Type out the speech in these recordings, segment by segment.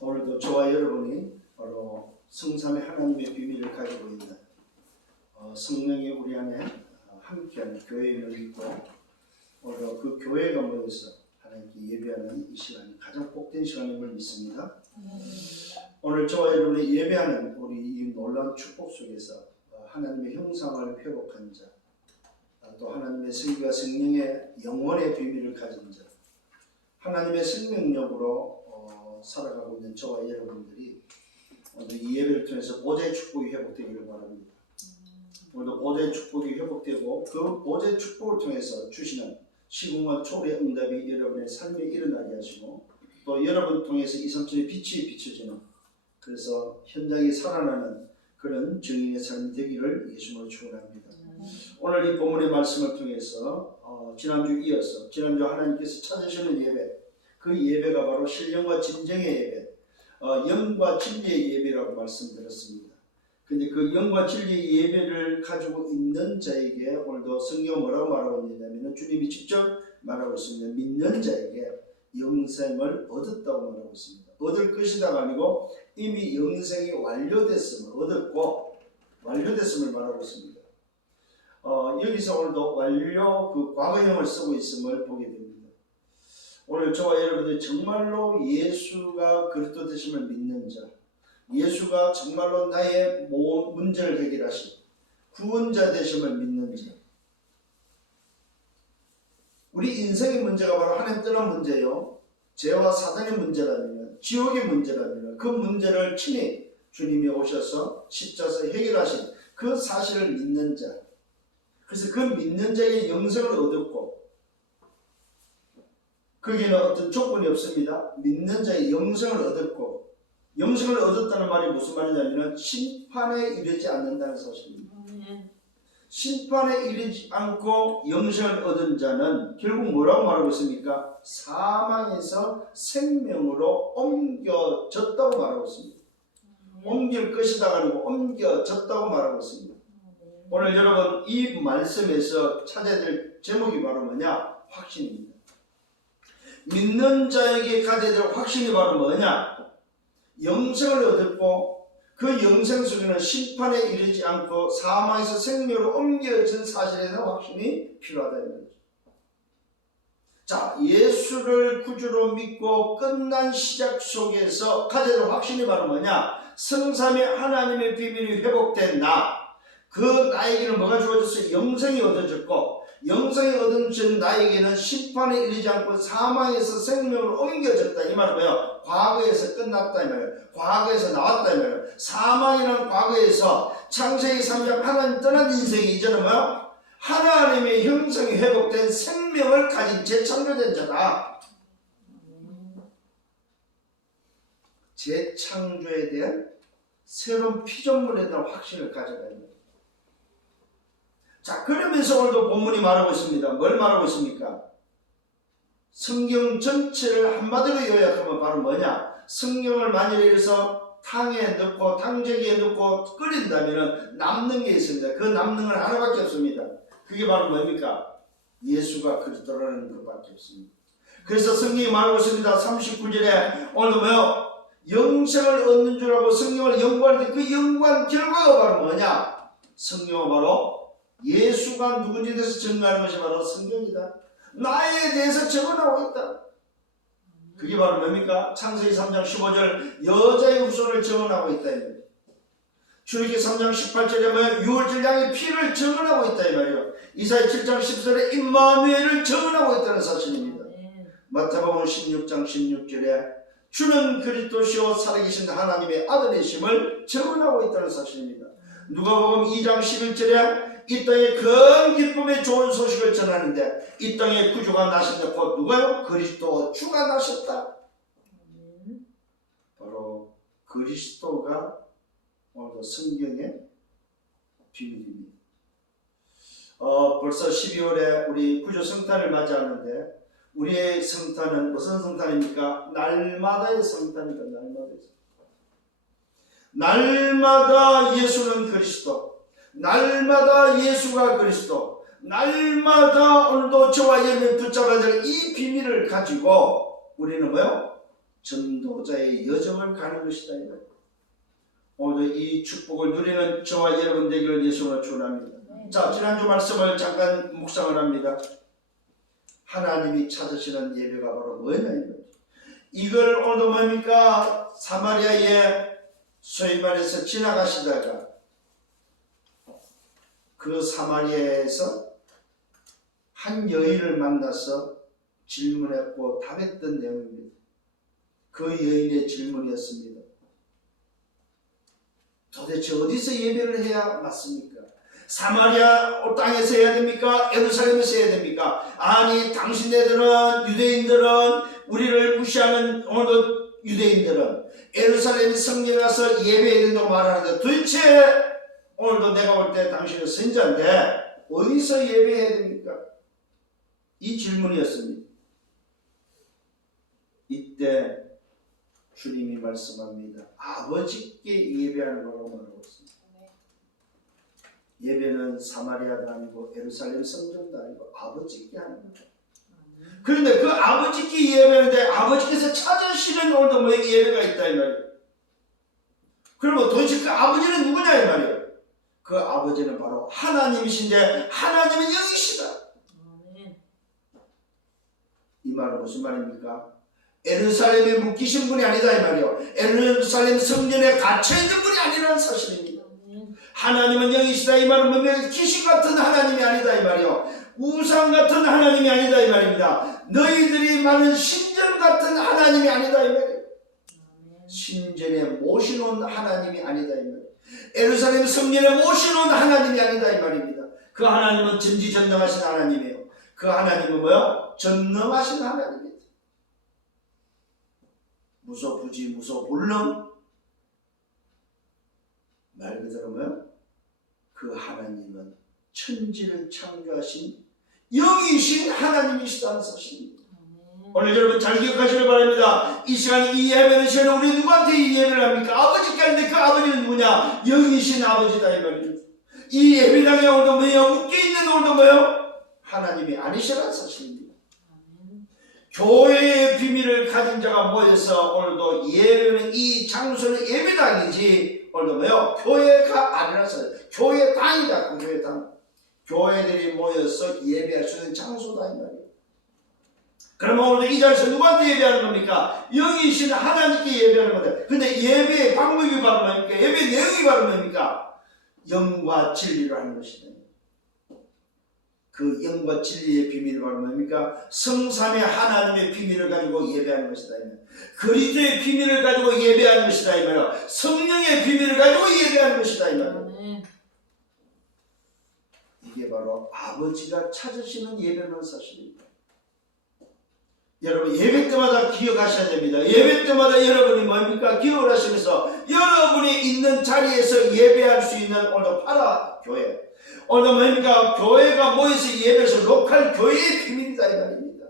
오늘도 저와 여러분이 바로 성삼의 하나님의 비밀을 가지고 있는 성령이 우리 안에 함께하는 교회임을 믿고 오늘도 그 교회가 모여서 하나님께 예배하는 이 시간이 가장 복된 시간임을 믿습니다. 오늘 저와 여러분이 예배하는 우리 이 놀라운 축복 속에서 하나님의 형상을 회복한 자, 또 하나님의 성기와 성령의 영원의 비밀을 가진 자, 하나님의 생명력으로 살아가고 있는 저와 여러분들이 오늘 이 예배를 통해서 보좌의 축복이 회복되기를 바랍니다. 오늘도 보좌의 축복이 회복되고 그 보좌의 축복을 통해서 주시는 시공과 초월의 응답이 여러분의 삶에 일어나게 하시고 또 여러분 통해서 237의 빛이 비춰지는, 그래서 현장이 살아나는 그런 증인의 삶이 되기를 예수님으로 축원합니다. 오늘 이 본문의 말씀을 통해서 지난주 이어서 지난주 하나님께서 찾으시는 예배, 그 예배가 바로 신령과 진정의 예배, 영과 진리의 예배라고 말씀드렸습니다. 근데 그 영과 진리의 예배를 가지고 있는 자에게 오늘도 성경 뭐라고 말하고 있냐면 주님이 직접 말하고 있습니다. 믿는 자에게 영생을 얻었다고 말하고 있습니다. 얻을 것이다가 아니고 이미 영생이 완료됐음을 얻었고 완료됐음을 말하고 있습니다. 여기서 오늘도 완료 그 과거형을 쓰고 있음을 보게 됩니다. 오늘 저와 여러분들이 정말로 예수가 그리스도 되심을 믿는 자, 예수가 정말로 나의 모든 문제를 해결하신 구원자 되심을 믿는 자, 우리 인생의 문제가 바로 하나님 떠난 문제요, 죄와 사단의 문제라면, 지옥의 문제라면 그 문제를 친히 주님이 오셔서 십자가에서 해결하신 그 사실을 믿는 자, 그래서 그 믿는 자에게 영생을 얻었고 거기에는 어떤 조건이 없습니다. 믿는 자의 영생을 얻었고, 영생을 얻었다는 말이 무슨 말이냐면 심판에 이르지 않는다는 사실입니다. 심판에 이르지 않고 영생을 얻은 자는 결국 뭐라고 말하고 있습니까? 사망에서 생명으로 옮겨졌다고 말하고 있습니다. 옮길 것이다 아니고 옮겨졌다고 말하고 있습니다. 오늘 여러분 이 말씀에서 찾아야 될 제목이 바로 뭐냐? 확신입니다. 믿는 자에게 가져야 될 확신이 바로 뭐냐? 영생을 얻었고 그 영생 속에는 심판에 이르지 않고 사망에서 생명으로 옮겨진 사실에 대한 확신이 필요하다는 거죠. 자, 예수를 구주로 믿고 끝난 시작 속에서 가져야 될 확신이 바로 뭐냐? 성삼의 하나님의 비밀이 회복된 나, 그 나에게는 뭐가 주어졌어요? 영생이 얻어졌고 영생이 얻은 나에게는 심판에 이르지 않고 사망에서 생명으로 옮겨졌다. 이 말은 뭐예요? 과거에서 끝났다 이 말이에요. 과거에서 나왔다 이 말이에요. 사망이라는 과거에서 창세기 3장 하나님 떠난 인생이 이제는 뭐예요? 하나님의 형성이 회복된 생명을 가진 재창조된 자다. 재창조에 대한 새로운 피조물에 대한 확신을 가져가야 합니다. 자, 그러면서 오늘도 본문이 말하고 있습니다. 뭘 말하고 있습니까? 성경 전체를 한마디로 요약하면 바로 뭐냐? 성경을 만일에 이래서 탕에 넣고 탕재기에 넣고 끓인다면 남는 게 있습니다. 그 남는 건 하나밖에 없습니다. 그게 바로 뭡니까? 예수가 그리스도라는 것밖에 없습니다. 그래서 성경이 말하고 있습니다. 39절에 오늘 뭐요? 영생을 얻는 줄 알고 성경을 연구할 때 그 연구한 결과가 바로 뭐냐? 성경은 바로 예수가 누군지에 대해서 증거하는 것이 바로 성경이다. 나에 대해서 적어나오고 있다. 그게 바로 뭡니까? 창세기 3장 15절 여자의 후손을 적어나오고 있다 이 말이에요. 출애굽기 3장 18절에 뭐야? 유월절 양의 피를 적어나오고 있다 이 말이에요. 이사야 7장 10절에 임마누엘을 적어나오고 있다는 사실입니다. 마태복음 16장 16절에 주는 그리스도시요 살아계신 하나님의 아들이심을 적어나오고 있다는 사실입니다. 누가복음 2장 11절에 이 땅에 큰 기쁨의 좋은 소식을 전하는데 이 땅에 구주가 나셨다. 곧 누가요? 그리스도 주가 나셨다. 바로 그리스도가 오늘도 성경의 비밀입니다. 벌써 12월에 우리 구주 성탄을 맞이하는데 우리의 성탄은 무슨 성탄입니까? 날마다의 성탄입니다. 날마다 예수는 그리스도, 날마다 예수가 그리스도, 날마다 오늘도 저와 여러분이 붙잡아야 될 이 비밀을 가지고 우리는 뭐요? 전도자의 여정을 가는 것이다. 오늘 이 축복을 누리는 저와 여러분 되기를 예수로 축원합니다. 자, 지난주 말씀을 잠깐 묵상을 합니다. 하나님이 찾으시는 예배가 바로 뭐냐면 이걸 오늘 뭡니까? 사마리아에 소위 말해서 지나가시다가 그 사마리아에서 한 여인을 만나서 질문했고 답했던 내용입니다. 그 여인의 질문이었습니다. 도대체 어디서 예배를 해야 맞습니까? 사마리아 땅에서 해야 됩니까? 예루살렘에서 해야 됩니까? 아니, 당신네들은, 유대인들은, 우리를 무시하는 오늘 유대인들은 예루살렘 성전에 가서 예배해야 된다고 말하는데 도대체 오늘도 내가 볼 때 당신은 선자인데 어디서 예배해야 됩니까? 이 질문이었습니다. 이때 주님이 말씀합니다. 아버지께 예배하는 거라고 말하고 있습니다. 예배는 사마리아도 아니고 예루살렘 성전도 아니고 아버지께 하는 거예요. 그런데 그 아버지께 예배하는데 아버지께서 찾으시는 오늘도 뭐 예배가 있다 이 말이에요. 그러면 도대체 그 아버지는 누구냐 이 말이에요. 그 아버지는 바로 하나님이신데 하나님은 영이시다. 이 말은 무슨 말입니까? 예루살렘에 묶이신 분이 아니다 이 말이에요. 예루살렘 성전에 갇혀있는 분이 아니라는 사실입니다. 하나님은 영이시다 이 말은 뭐냐면 귀신 같은 하나님이 아니다 이 말이에요. 우상 같은 하나님이 아니다 이 말입니다. 너희들이 말하는 신전 같은 하나님이 아니다 이 말이에요. 신전에 모셔놓은 하나님이 아니다 이 말이에요. 예루살렘 성전에 모셔놓은 하나님이 아니다 이 말입니다. 그 하나님은 전지전능하신 하나님이에요. 그 하나님은 뭐요? 전능하신 하나님입니다. 무소부지 무소불능 말 그대로 뭐요? 그 하나님은 천지를 창조하신 영이신 하나님이시다는 사실입니다. 오늘 여러분 잘 기억하시길 바랍니다. 이 시간 이 예배는 시간에 우리 누구한테 이 예배를 합니까? 아버지께 하는데 그 아버지는 누구냐? 영이신 아버지다 이 말입니다. 이 예배당에 오늘도 뭐예요? 묶여있는 오늘도 뭐예요? 하나님이 아니시라는 사실입니다. 교회의 비밀을 가진 자가 모여서 오늘도 예배는 이 장소는 예배당이지 오늘도 뭐요? 교회가 아니라서 교회당이다. 그 교회당. 교회들이 모여서 예배할 수 있는 장소다 이 말이에요. 그러면 오늘 이 자리에서 누구한테 예배하는 겁니까? 영이신 하나님께 예배하는 거다. 근데 예배의 방법이 바로 뭡니까? 예배 내용이 바로 뭡니까? 영과 진리로 하는 것이다. 그 영과 진리의 비밀이 바로 뭡니까? 성삼의 하나님의 비밀을 가지고 예배하는 것이다. 그리스도의 비밀을 가지고 예배하는 것이다. 이 말이야. 성령의 비밀을 가지고 예배하는 것이다. 이 말이야. 이게 바로 아버지가 찾으시는 예배라는 사실입니다. 여러분 예배 때마다 기억하셔야 됩니다. 예배 때마다 여러분이 뭡니까? 기억을 하시면서 여러분이 있는 자리에서 예배할 수 있는 오늘 파라 교회. 오늘 뭡니까? 교회가 모여서 예배해서 로컬 교회의 비밀이다 이 말입니다.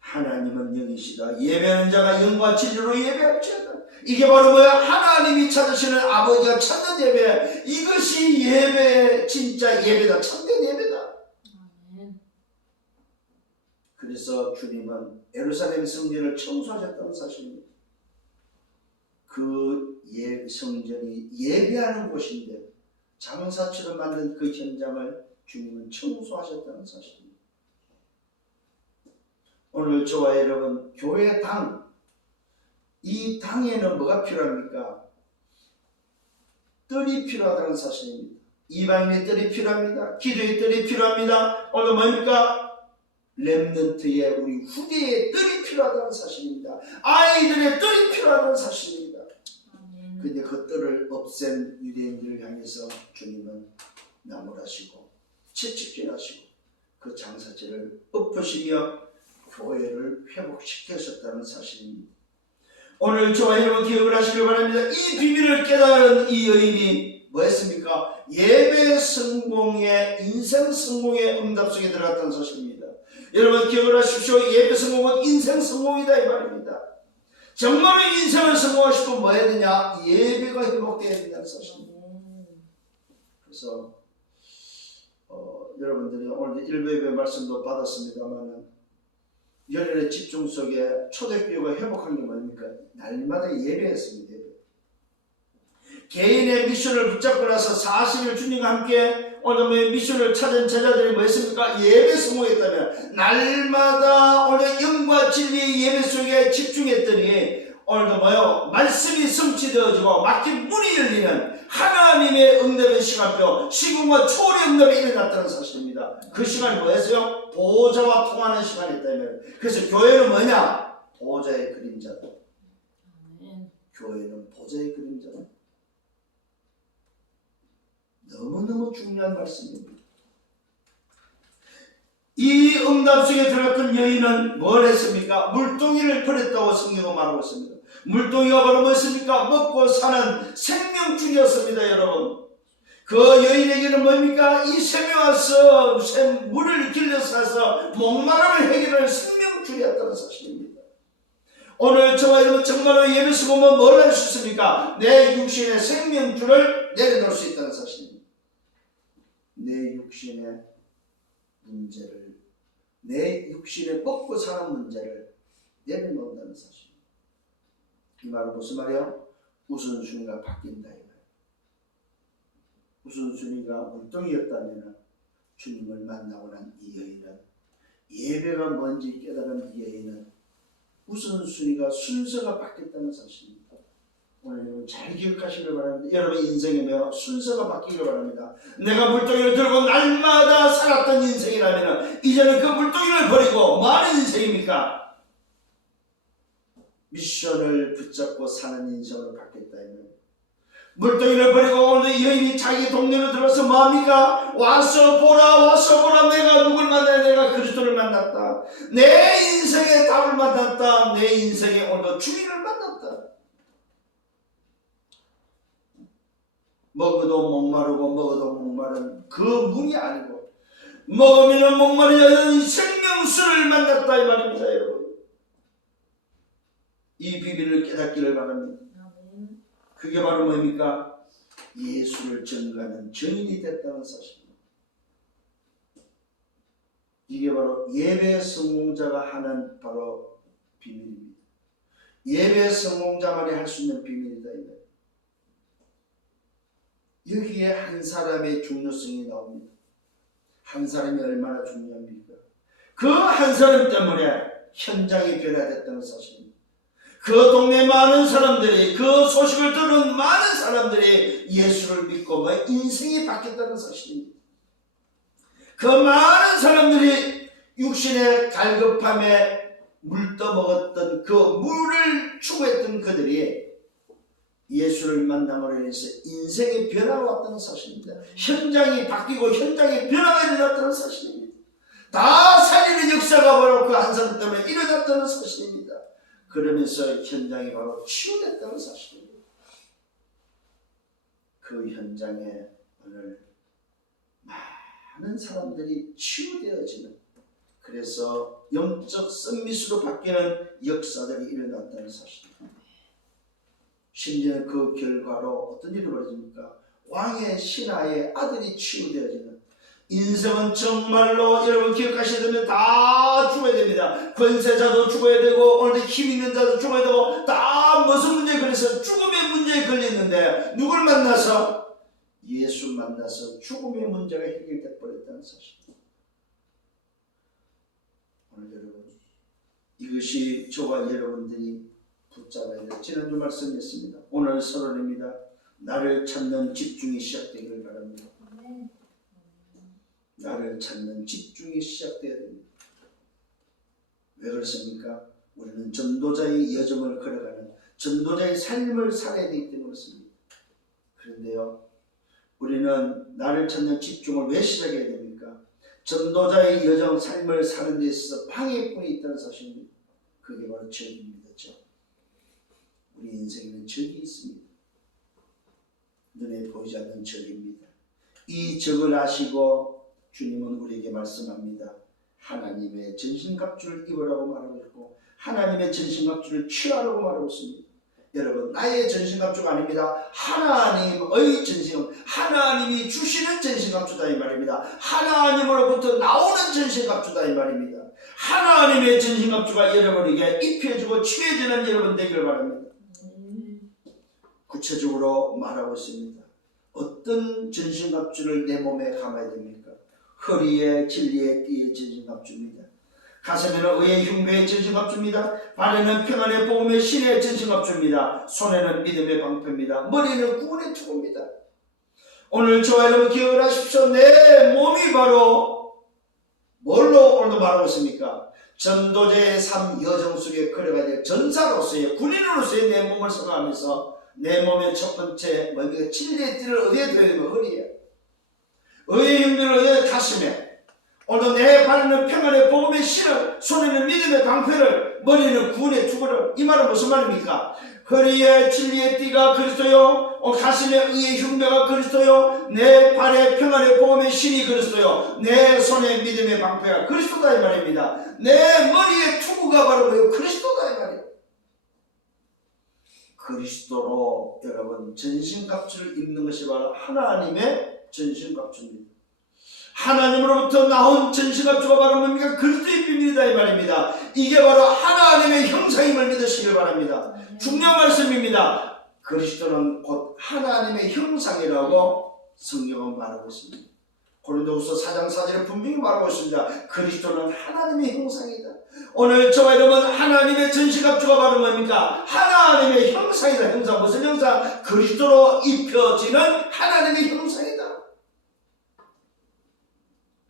하나님은 영이시다. 예배하는 자가 영과 진리로 예배할지어다. 이게 바로 뭐야? 하나님이 찾으시는 아버지가 찾는 예배. 이것이 예배, 진짜 예배다. 참된 예배다. 그래서 주님은 예루살렘 성전을 청소하셨다는 사실입니다. 그 성전이 예배하는 곳인데 장사처럼 만든 그 현장을 주님은 청소하셨다는 사실입니다. 오늘 저와 여러분 교회 당, 이 당에는 뭐가 필요합니까? 뜰이 필요하다는 사실입니다. 이방인의 뜰이 필요합니다. 기도의 뜰이 필요합니다. 오늘 뭡니까? 렘넌트의 우리 후대의 뜰이 필요하다는 사실입니다. 아이들의 뜰이 필요하다는 사실입니다. 근데 그 뜰을 없앤 유대인들을 향해서 주님은 나무라시고 채찍질하시고 그 장사죄를 엎으시며 교회를 회복시켰었다는 사실입니다. 오늘 저와 여러분 기억을 하시길 바랍니다. 이 비밀을 깨달은 이 여인이 뭐 했습니까? 예배 성공의 인생 성공의 응답 속에 들어갔다는 사실입니다. 여러분 기억을 하십시오. 예배 성공은 인생 성공이다 이 말입니다. 정말로 인생을 성공하시고 뭐 해야 되냐? 예배가 회복되어야 된다는 사실입니다. 그래서 여러분들이 오늘 일부 예배 말씀도 받았습니다만 열혈의 집중 속에 초대교회가 회복한 게 뭡니까? 날마다 예배했습니다. 개인의 미션을 붙잡고 나서 40일 주님과 함께 오늘 미션을 찾은 제자들이 뭐 했습니까? 예배 성공했다면 날마다 오늘 영과 진리의 예배 속에 집중했더니 오늘도 뭐요? 말씀이 성취되어지고 막힌 문이 열리는 하나님의 응답의 시간표, 시공과 초월의 응답이 일어났다는 사실입니다. 그 시간이 뭐였어요? 보호자와 통하는 시간이었다면. 그래서 교회는 뭐냐? 보호자의 그림자다. 교회는 보호자의 그림자다. 너무너무 중요한 말씀입니다. 이 응답 속에 들어갔던 여인은 뭘 했습니까? 물동이를 버렸다고 성경은 말하고 있습니다. 물동이가 바로 무엇입니까? 먹고 사는 생명줄이었습니다. 여러분, 그 여인에게는 뭡니까? 이 샘에 와서 물을 길러 사서 목마름을 해결하는 생명줄이었다는 사실입니다. 오늘 저와 여러분 정말로 예배에서 보면 뭘 할 수 있습니까? 내 육신의 생명줄을 내려놓을 수 있다는 사실입니다. 내 육신의 문제를, 내 육신의 먹고 사는 문제를 내려놓는다는 사실입니다. 이 말은 무슨 말이야? 우선순위가 바뀐다 이 말. 우선순위가 물동이었다면 주님을 만나고 난 이 여인은, 예배가 뭔지 깨달은 이 여인은 우선순위가, 순서가 바뀌었다는 사실입니다. 오늘 여러분 잘 기억하시길 바랍니다. 여러분 인생에 순서가 바뀌기를 바랍니다. 내가 물동이를 들고 날마다 살았던 인생이라면 이제는 그 물동이를 버리고 뭐 하는 인생입니까? 미션을 붙잡고 사는 인생으로 바뀌었다면, 물동이를 버리고 오늘 여인이 자기 동네로 들어서 뭐합니까? 와서 보라 내가 누굴 만나야, 내가 그리스도를 만났다, 내 인생의 답을 만났다, 내 인생의 오늘 주인을 만났다. 먹어도 목마르고 먹어도 목마른 그 문이 아니고 먹으면 목마르지 않는 생명수를 만났다 이 말입니다. 여러분, 이 비밀을 깨닫기를 바랍니다. 그게 바로 뭡니까? 예수를 전가하는 증인이 됐다는 사실입니다. 이게 바로 예배 성공자가 하는 바로 비밀입니다. 예배 성공자만이 할 수 있는 비밀이다. 여기에 한 사람의 중요성이 나옵니다. 한 사람이 얼마나 중요합니까? 그 한 사람 때문에 현장이 변화됐다는 사실입니다. 그 동네 많은 사람들이, 그 소식을 들은 많은 사람들이 예수를 믿고 인생이 바뀌었다는 사실입니다. 그 많은 사람들이 육신의 갈급함에 물떠먹었던 그 물을 추구했던 그들이 예수를 만남으로 인해서 인생의 변화가 왔다는 사실입니다. 현장이 바뀌고 현장의 변화가 일어났다는 사실입니다. 다 살리는 역사가 바로 그 한 사람 때문에 일어났다는 사실입니다. 그러면서 현장이 바로 치유됐다는 사실입니다. 그 현장에 오늘 많은 사람들이 치유되어지는, 그래서 영적 썸밋으로 바뀌는 역사들이 일어났다는 사실입니다. 심지어 그 결과로 어떤 일이 벌어집니까? 왕의 신하의 아들이 치유되어지는, 인생은 정말로 여러분 기억하셔야 되면 다 죽어야 됩니다. 권세자도 죽어야 되고 오늘 힘 있는 자도 죽어야 되고 다 무슨 문제에 걸려서 죽음의 문제에 걸렸는데 누굴 만나서? 예수 만나서 죽음의 문제가 해결돼 버렸다는 사실입니다. 오늘 여러분, 이것이 저와 여러분들이 붙잡아야 될 지난주 말씀이었습니다. 오늘 서론입니다. 나를 찾는 집중이 시작되기를 바랍니다. 나를 찾는 집중이 시작되어야 됩니다. 왜 그렇습니까? 우리는 전도자의 여정을 걸어가는, 전도자의 삶을 살아야 되기 때문에 그렇습니다. 그런데요, 우리는 나를 찾는 집중을 왜 시작해야 됩니까? 전도자의 여정, 삶을 사는 데 있어서 방해꾼이 있다는 사실입니다. 그게 바로 적입니다. 적. 우리 인생에는 적이 있습니다. 눈에 보이지 않는 적입니다. 이 적을 아시고 주님은 우리에게 말씀합니다. 하나님의 전신갑주를 입으라고 말하고 있고 하나님의 전신갑주를 취하라고 말하고 있습니다. 여러분, 나의 전신갑주가 아닙니다. 하나님의 전신, 하나님이 주시는 전신갑주다 이 말입니다. 하나님으로부터 나오는 전신갑주다 이 말입니다. 하나님의 전신갑주가 여러분에게 입혀지고 취해지는 여러분 되기를 바랍니다. 구체적으로 말하고 있습니다. 어떤 전신갑주를 내 몸에 감아야 됩니까? 허리에 진리의 띠의 전신갑주입니다. 가슴에는 의의 흉배의 전신갑주입니다. 발에는 평안의 복음의 신의 전신갑주입니다. 손에는 믿음의 방패입니다. 머리는 구원의 투구입니다. 오늘 저와 여러분 기억을 하십시오. 내 몸이 바로 뭘로 오늘도 말하고 있습니까? 전도자의 삶 여정 속에 걸어가야 될 전사로서의 군인으로서의 내 몸을 생각하면서 내 몸의 첫 번째 뭡니까? 진리의 띠를 어디에 들어야 되면 허리에, 의의 흉배를 어디에? 가슴에. 오늘도 내 발에는 평안의 복음의 신을, 손에는 믿음의 방패를, 머리는 구원의 투구를. 이 말은 무슨 말입니까? 허리에 진리의 띠가 그리스도요, 가슴에 의의 흉배가 그리스도요, 내 발에 평안의 복음의 신이 그리스도요, 내 손에 믿음의 방패가 그리스도다 이 말입니다. 내 머리의 투구가 바로 뭐예요? 그리스도다 이 말이에요. 그리스도로 여러분 전신갑주를 입는 것이 바로 하나님의 전신갑주입니다. 하나님으로부터 나온 전신갑주가 바로 뭡니까? 그리스도의 비밀이다 이 말입니다. 이게 바로 하나님의 형상임을 믿으시길 바랍니다. 중요한 말씀입니다. 그리스도는 곧 하나님의 형상이라고 성경은 말하고 있습니다. 고린도후서 4장 4절에 분명히 말하고 있습니다. 그리스도는 하나님의 형상이다. 오늘 저와 여러분 하나님의 전신갑주가 바로 뭡니까? 하나님의 형상이다. 형상 무슨 형상? 그리스도로 입혀지는 하나님의 형상이다.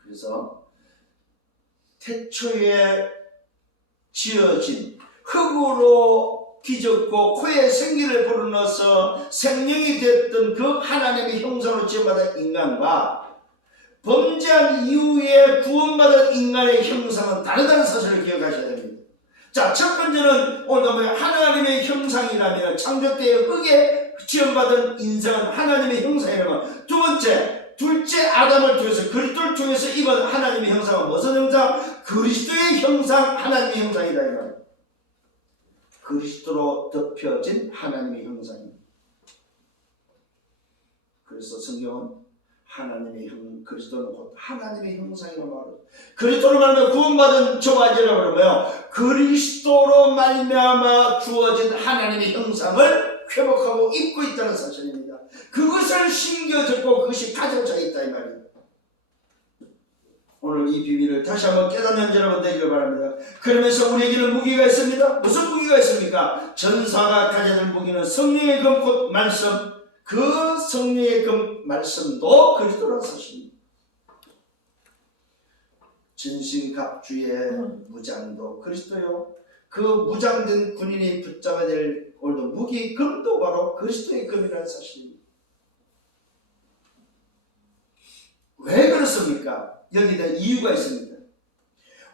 그래서 태초에 지어진 흙으로 기졌고 코에 생기를 불어넣어서 생명이 됐던 그 하나님의 형상으로 지어받은 인간과 범죄한 이후에 구원받은 인간의 형상은 다르다는 사실을 기억하셔야 됩니다. 자, 첫 번째는 오늘 하나님의 형상이라면 창조 때의 흙에 지어받은 인생은 하나님의 형상이라면, 두 번째 둘째 아담을 통해서 그리스도를 통해서 입은 하나님의 형상은 무슨 형상? 그리스도의 형상, 하나님의 형상이다 이 말이에요. 그리스도로 덮여진 하나님의 형상입니다. 그래서 성경은 하나님의 그리스도는 곧 하나님의 형상이라고 말해요. 그리스도로 말하면 구원받은 저와 여러분은 뭐예요? 그리스도로 말미암아 주어진 하나님의 형상을 회복하고 입고 있다는 사실입니다. 그것을 심겨졌고 그것이 가져져 있다 이 말이에요. 오늘 이 비밀을 다시 한번 깨닫는 여러분 되기를 바랍니다. 그러면서 우리에게는 무기가 있습니다. 무슨 무기가 있습니까? 전사가 가져야 무기는 성령의 금 곧 말씀, 그 성령의 금 말씀도 그리스도라는 사실입니다. 전신갑주의 무장도 그리스도요, 그 무장된 군인이 붙잡아야 될 오늘도 무기 금도 바로 그리스도의 금이라는 사실입니다. 왜 그렇습니까? 여기다 이유가 있습니다.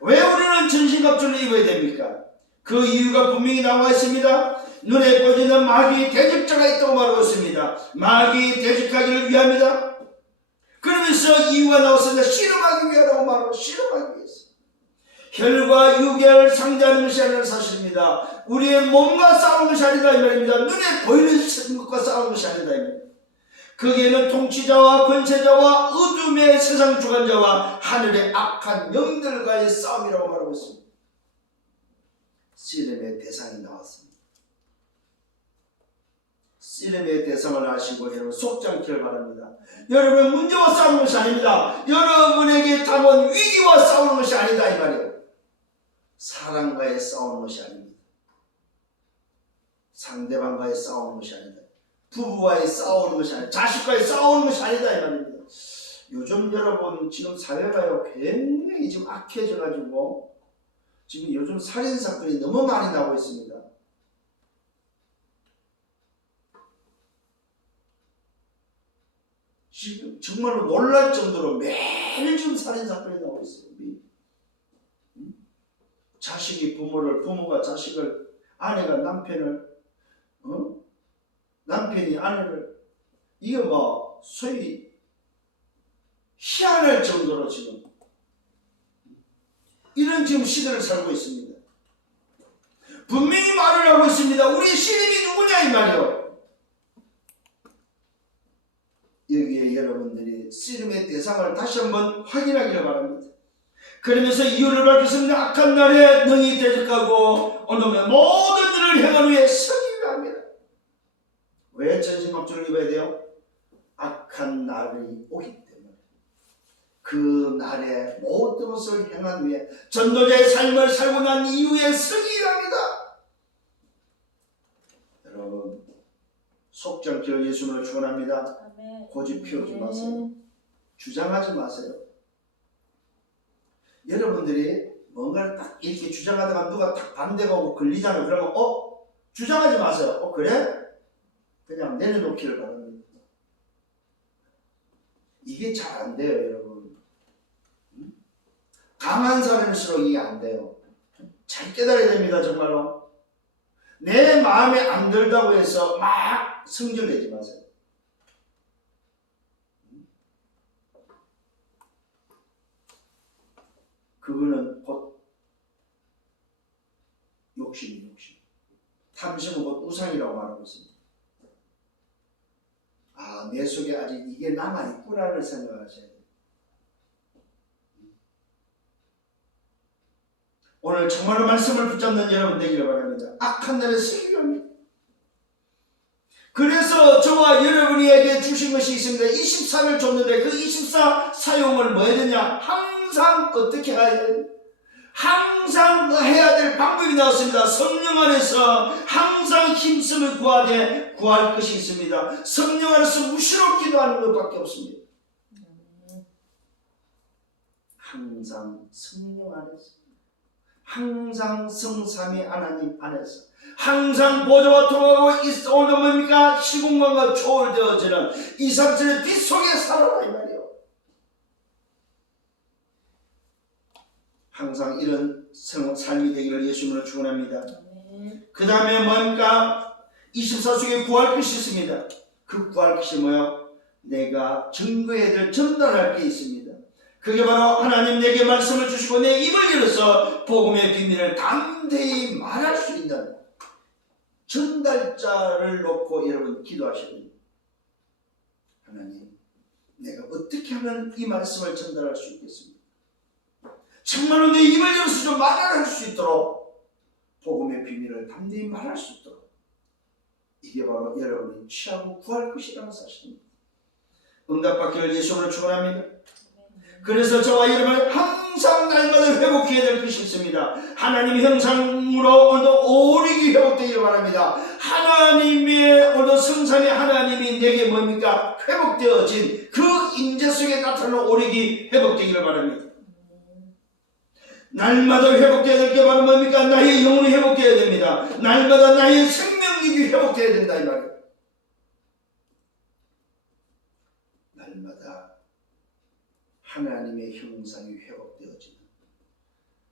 왜 우리는 전신갑주를 입어야 됩니까? 그 이유가 분명히 나와 있습니다. 눈에 보이는 마귀 대적자가 있다고 말하고 있습니다. 마귀 대적하기를 위함이다. 그러면서 이유가 나왔습니다. 실험하기 위하라고 말하고, 실험하기 위해서. 혈과 육을 상대하는 것이 아니라는 사실입니다. 우리의 몸과 싸우는 것이 아니다 이 말입니다. 눈에 보이는 것과 싸우는 것이 아니다 이 말입니다. 거기에는 통치자와 권세자와 어둠의 세상 주관자와 하늘의 악한 영들과의 싸움이라고 말하고 있습니다. 씨름의 대상이 나왔습니다. 씨름의 대상을 아시고 여러분 속지 않기를 바랍니다. 여러분의 문제와 싸우는 것이 아닙니다. 여러분에게 답은 위기와 싸우는 것이 아니다 이 말이에요. 사람과의 싸우는 것이 아닙니다. 상대방과의 싸우는 것이 아니다. 부부와의 싸우는 것이 아니다. 자식과의 싸우는 것이 아니다 이 말입니다. 요즘 여러분 지금 사회가요 굉장히 지금 악해져 가지고 지금 요즘 살인사건이 너무 많이 나고 있습니다. 지금 정말로 놀랄 정도로 매일 지금 살인사건이 나오고 있어요. 자식이 부모를, 부모가 자식을, 아내가 남편을, 남편이 아내를, 이게 뭐 소위 희한할 정도로 지금 이런 지금 시대를 살고 있습니다. 분명히 말을 하고 있습니다. 우리의 시름이 누구냐 이 말이요. 여기에 여러분들이 씨름의 대상을 다시 한번 확인하기를 바랍니다. 그러면서 이유를 밝혔습니다. 악한 날에 능히 대적하고 오늘의 모든 일을 행한 후에 승리를 합니다. 왜 전신갑주를 입어야 돼요? 악한 날이 오기 때문에. 그 날에 모든 것을 행한 후에 전도자의 삶을 살고 난 이후에 승리를 합니다. 여러분, 속장기를 예수님으로 축원합니다. 고집 피우지 마세요. 주장하지 마세요. 여러분들이 뭔가를 딱 이렇게 주장하다가 누가 딱 반대가 오고 걸리잖아요. 그러면 주장하지 마세요. 그래? 그냥 내려놓기를 바랍니다. 이게 잘 안 돼요, 여러분. 강한 사람일수록 이게 안 돼요. 잘 깨달아야 됩니다, 정말로. 내 마음에 안 들다고 해서 막 성질내지 마세요. 그거는 곧 욕심. 탐심은 곧 우상이라고 말하고 있습니다. 내 속에 아직 이게 남아있구나를 생각하셔야 돼요. 오늘 정말로 말씀을 붙잡는 여러분 되기를 바랍니다. 악한 날에 승리를 합니다. 그래서 저와 여러분에게 주신 것이 있습니다. 24를 줬는데 그 24 사용을 뭐 해야 되냐? 항상 어떻게 해야 돼요? 항상 해야 될 방법이 나왔습니다. 성령 안에서 항상 힘쓰면 구할 것이 있습니다. 성령 안에서 무시로 기도하는 것밖에 없습니다. 항상 성령 안에서, 항상 성삼위 하나님 안에서, 항상 보좌와 통하고 오늘 뭡니까? 시공간과 초월되어지는 이삭전의 빛 속에 살아라 이 말이에요. 항상 이런 삶이 되기를 예수님으로 축원합니다. 그 다음에 뭡니까? 24속에 구할 것이 있습니다. 그 구할 것이 뭐예요? 내가 증거해야 될 전달할 게 있습니다. 그게 바로 하나님 내게 말씀을 주시고 내 입을 열어서 복음의 비밀을 담대히 말할 수 있는 전달자를 놓고 여러분 기도하셔야 됩니다. 하나님, 내가 어떻게 하면 이 말씀을 전달할 수 있겠습니까? 정말로 내 입을 열어서 좀 말할 수 있도록 복음의 비밀을 담대히 말할 수 있도록 이게 바로 여러분이 취하고 구할 것이라는 사실입니다. 응답받기를 예수님으로 축원합니다. 그래서 저와 여러분 항상 날마다 회복해야 될 것이 있습니다. 하나님의 형상으로 오늘 오력이 회복되기를 바랍니다. 하나님의 오늘 성삼위 하나님이 내게 뭡니까? 회복되어진 그 임재 속에 나타나는 오력이 회복되기를 바랍니다. 날마다 회복되어야 될 게 바로 뭡니까? 나의 영혼이 회복되어야 됩니다. 날마다 나의 생명력이 회복되어야 된다 이 말이에요. 날마다 하나님의 형상이 회복되어지는,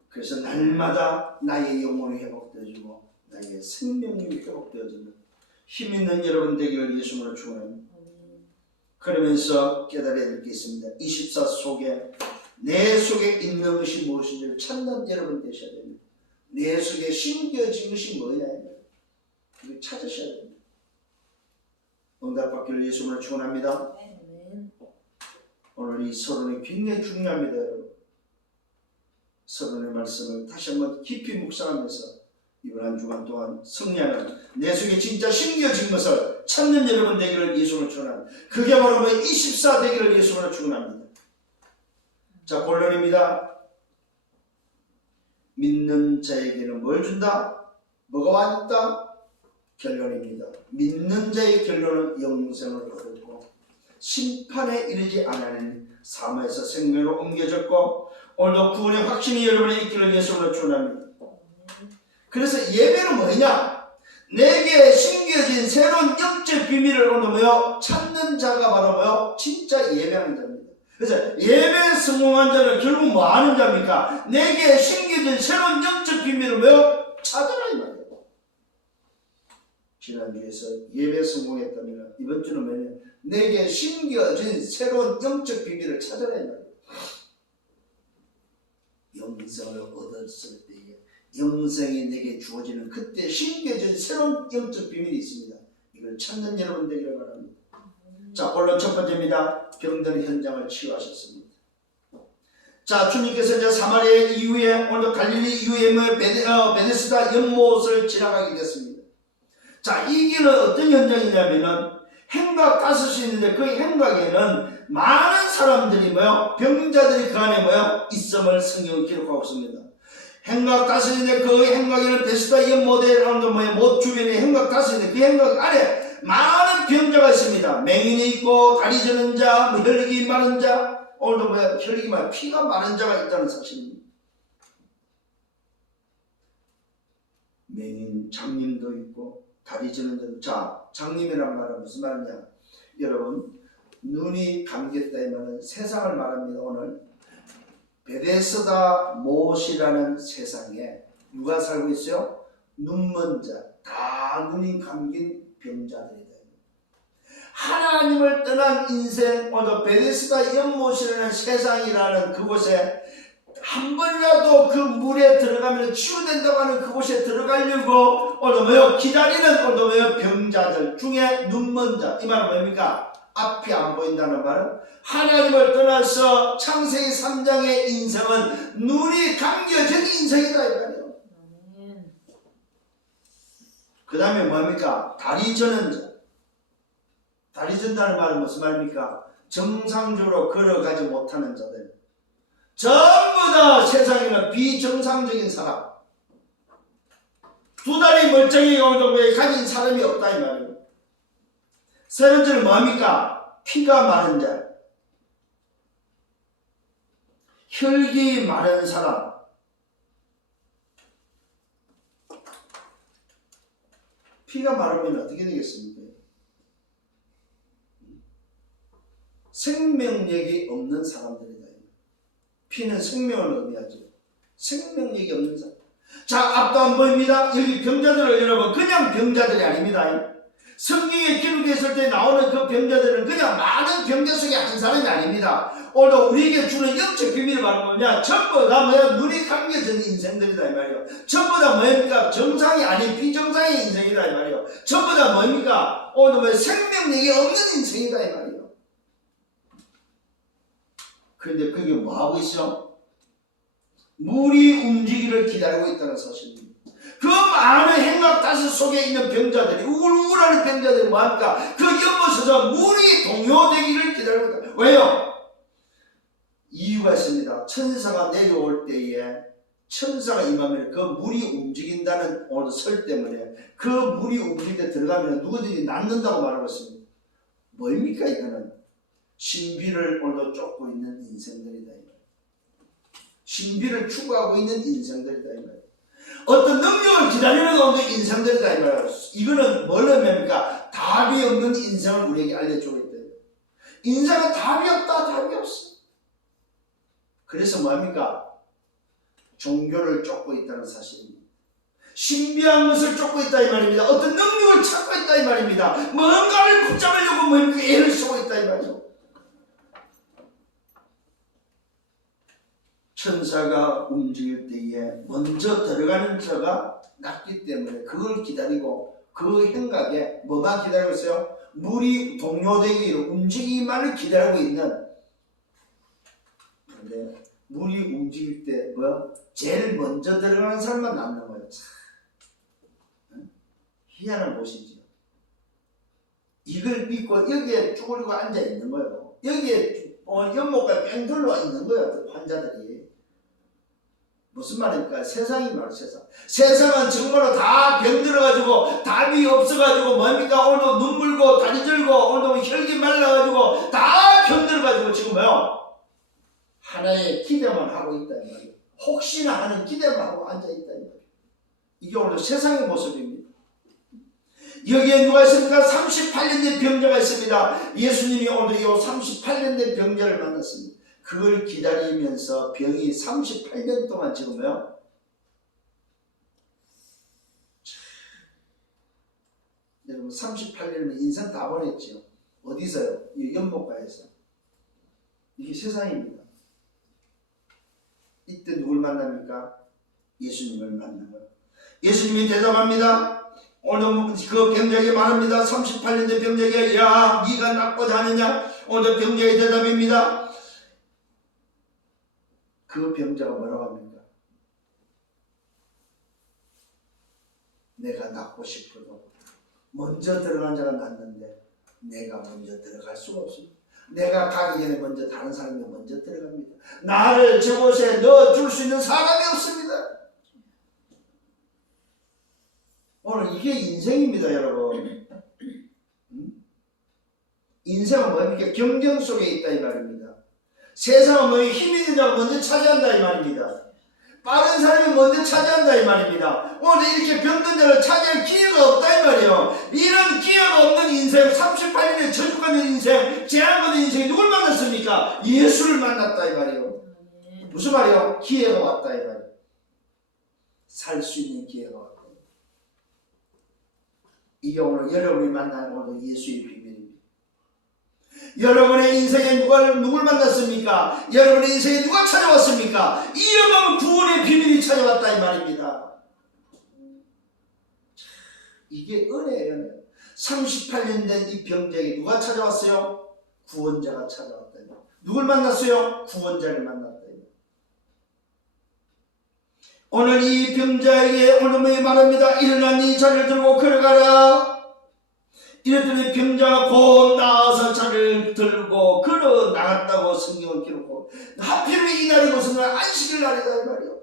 그래서 날마다 나의 영혼이 회복되어지고 나의 생명력이 회복되어지는 힘 있는 여러분 되기를 예수님으로 축원합니다. 그러면서 깨달아야 될 게 있습니다. 24 속에 내 속에 있는 것이 무엇인지를 찾는 여러분 되셔야 됩니다. 내 속에 심겨진 것이 뭐냐, 그걸 찾으셔야 됩니다. 응답받기를 예수님으로 축원합니다. 오늘 이 서론이 굉장히 중요합니다, 여러분. 서론의 말씀을 다시 한번 깊이 묵상하면서 이번 한 주간 동안 승리하는 내 속에 진짜 심겨진 것을 찾는 여러분 되기를 예수님으로 축원합니다. 그게 바로 24 되기를 예수님으로 축원합니다. 자, 본론입니다. 믿는 자에게는 뭘 준다? 뭐가 왔다? 결론입니다. 믿는 자의 결론은 영생을 얻었고 심판에 이르지 않는 사망에서 생명으로 옮겨졌고 오늘도 구원의 확신이 여러분의 있기를 예수님으로 축원합니다. 그래서 예배는 뭐냐? 내게 심겨진 새로운 영적 비밀을 오늘 뭐요? 찾는 자가 바로 뭐요? 진짜 예배하는 자입니다. 그래서 예배에 성공한 자는 결국 뭐 하는 자입니까? 내게 심겨진 새로운 영적 비밀을 뭐요? 찾아라 이 말이에요. 지난주에서 예배 성공했다면 이번 주는 뭐냐? 내게 심겨진 새로운 영적 비밀을 찾아라 이 말이에요. 영생을 얻었을 때에 영생이 내게 주어지는 그때 심겨진 새로운 영적 비밀이 있습니다. 이걸 찾는 여러분 되기를 바랍니다. 자, 본론 첫 번째입니다. 병든 현장을 치유하셨습니다. 자, 주님께서 이제 사마리아 이후에 오늘 갈릴리 이후에 베데스다 연못을 지나가게 됐습니다. 자, 이 길은 어떤 현장이냐면은 행각 5이 있는데 그 행각에는 많은 사람들이 병자들이 그 안에 있음을 성경을 기록하고 있습니다. 행각 5인데 그 행각에는 베데스다 연못에 못 주변에 행각 5인데 그 행각 안에 많은 병자가 있습니다. 맹인이 있고 다리 저는 자, 혈육이 마른 자, 오늘도 혈육이 마른 피가 마른 자가 있다는 사실입니다. 맹인 장님도 있고 다리 저는 자, 장님이란 말은 무슨 말이냐? 여러분, 눈이 감겼다 이 말은 세상을 말합니다. 오늘 베데스다 못이라는 세상에 누가 살고 있어요? 눈먼 자, 다 눈이 감긴 병자들이다. 하나님을 떠난 인생, 오늘 베데스다 연못이라는 세상이라는 그곳에 한 번이라도 그 물에 들어가면 치유된다고 하는 그곳에 들어가려고 오늘 기다리는 오늘 병자들 중에 눈먼 자, 이 말은 뭡니까? 앞이 안 보인다는 말은 하나님을 떠나서 창세기 3장의 인생은 눈이 감겨진 인생이다 이 말이에요. 그 다음에 뭡니까? 다리 저는 자. 다리 전다는 말은 무슨 말입니까? 정상적으로 걸어가지 못하는 자들, 전부 다 세상에는 비정상적인 사람, 두 다리 멀쩡히 가진 사람이 없다 이 말이에요. 세 번째는 뭡니까? 피가 마른 자, 혈기 마른 사람. 피가 마르면 어떻게 되겠습니까? 생명력이 없는 사람들이다. 피는 생명을 의미하죠. 생명력이 없는 사람. 자, 앞도 안 보입니다. 여기 병자들을 여러분 그냥 병자들이 아닙니다. 성경에 기록했을 때 나오는 그 병자들은 그냥 많은 병자 속에 한 사람이 아닙니다. 오늘 우리에게 주는 영적 비밀을 말하면 전부 다 눈이 감겨진 인생들이다 이 말이에요. 전부 다 뭡니까? 정상이 아닌 비정상의 인생이다 이 말이에요. 전부 다 뭡니까? 오늘 생명력이 없는 인생이다 이 말이에요. 그런데 그게 뭐하고 있어? 물이 움직이기를 기다리고 있다는 사실입니다. 그 많은 행각 5 속에 있는 병자들이 우울하는 병자들이 뭐합니까? 그 연못에서 물이 동요되기를 기다리고 있다. 왜요? 이유가 있습니다. 천사가 내려올 때에 천사가 임하면 그 물이 움직인다는 오늘 설 때문에 그 물이 움직일 때 들어가면 누구든지 낫는다고 말하고 있습니다. 뭡니까 이거는? 신비를 오늘도 쫓고 있는 인생들이다. 신비를 추구하고 있는 인생들이다. 어떤 능력을 기다리는 가운데 인생들이다. 이거는 뭘 의미합니까? 답이 없는 인생을 우리에게 알려주고 있다. 인생은 답이 없다. 답이 없어. 그래서 뭐합니까? 종교를 쫓고 있다는 사실입니다. 신비한 것을 쫓고 있다 이 말입니다. 어떤 능력을 찾고 있다 이 말입니다. 뭔가를 붙잡으려고 뭡니까? 애를 쓰고 있다 이 말이죠. 천사가 움직일 때에 먼저 들어가는 자가 낫기 때문에 그걸 기다리고 그 행각에 뭐만 기다리고 있어요? 물이 동요되기를 움직이기만을 기다리고 있는. 그런데 물이 움직일 때 제일 먼저 들어가는 사람만 낫는 거예요. 참 희한한 곳이죠. 이걸 믿고 여기에 쭈그리고 앉아 있는 거예요. 여기에 연못가 뺑 둘러 있는 거예요. 환자들이. 무슨 말입니까? 세상이 말이에요. 세상은 정말로 다 병들어가지고 답이 없어가지고 뭡니까? 오늘도 눈물고 다리 절고 오늘도 혈기 말라가지고 다 병들어가지고 지금 하나의 기대만 하고 있다 이 말이에요. 혹시나 하는 기대만 하고 앉아있다 이 말이에요. 이게 오늘 세상의 모습입니다. 여기에 누가 있습니까? 38년 된 병자가 있습니다. 예수님이 오늘 이 38년 된 병자를 만났습니다. 그걸 기다리면서 병이 38년 동안 지금요. 여러분 38년이면 인생 다 보냈죠. 어디서요? 이 연못가에서. 이게 세상입니다. 이때 누굴 만납니까? 예수님을 만나는 거예요. 예수님이 대답합니다. 오늘 그 병자에게 말합니다. 38년 된 병자에게 야 네가 낫고자 하느냐? 오늘 병자의 대답입니다. 그 병자가 뭐라고 합니까? 내가 낫고 싶어도 먼저 들어간 자가 낫는데 내가 먼저 들어갈 수가 없습니다. 내가 가기 전에 먼저 다른 사람이 먼저 들어갑니다. 나를 저곳에 넣어줄 수 있는 사람이 없습니다. 오늘 이게 인생입니다, 여러분. 인생은 뭡니까? 경쟁 속에 있다 이 말입니다. 세상은 뭐 힘 있는 자가 먼저 차지한다 이 말입니다. 빠른 사람이 먼저 차지한다 이 말입니다. 오늘 이렇게 병든 자를 차지할 기회가 없다 이 말이에요. 이런 기회가 없는 인생, 38년의 저주받는 인생, 재앙받는 인생이 누굴 만났습니까? 예수를 만났다 이 말이에요. 무슨 말이에요? 기회가 왔다 이 말이에요. 살 수 있는 기회가 왔다. 이게 오늘 여러분이 만난 오늘 예수의 비밀입니다. 여러분의 인생에 누굴 만났습니까? 여러분의 인생에 누가 찾아왔습니까? 이러면 구원의 비밀이 찾아왔다 이 말입니다. 이게 은혜예요. 38년 된 이 병자에게 누가 찾아왔어요? 구원자가 찾아왔다. 누굴 만났어요? 구원자를 만났다. 오늘 이 병자에게 오늘 말합니다. 일어나 네 자리를 들고 걸어가라. 이랬더니 병자가 곧 나와서 자리를 들고 걸어 나갔다고 성경은 기록하고, 하필이면 이날이 무슨 날? 안식일 날이다 이 말이요.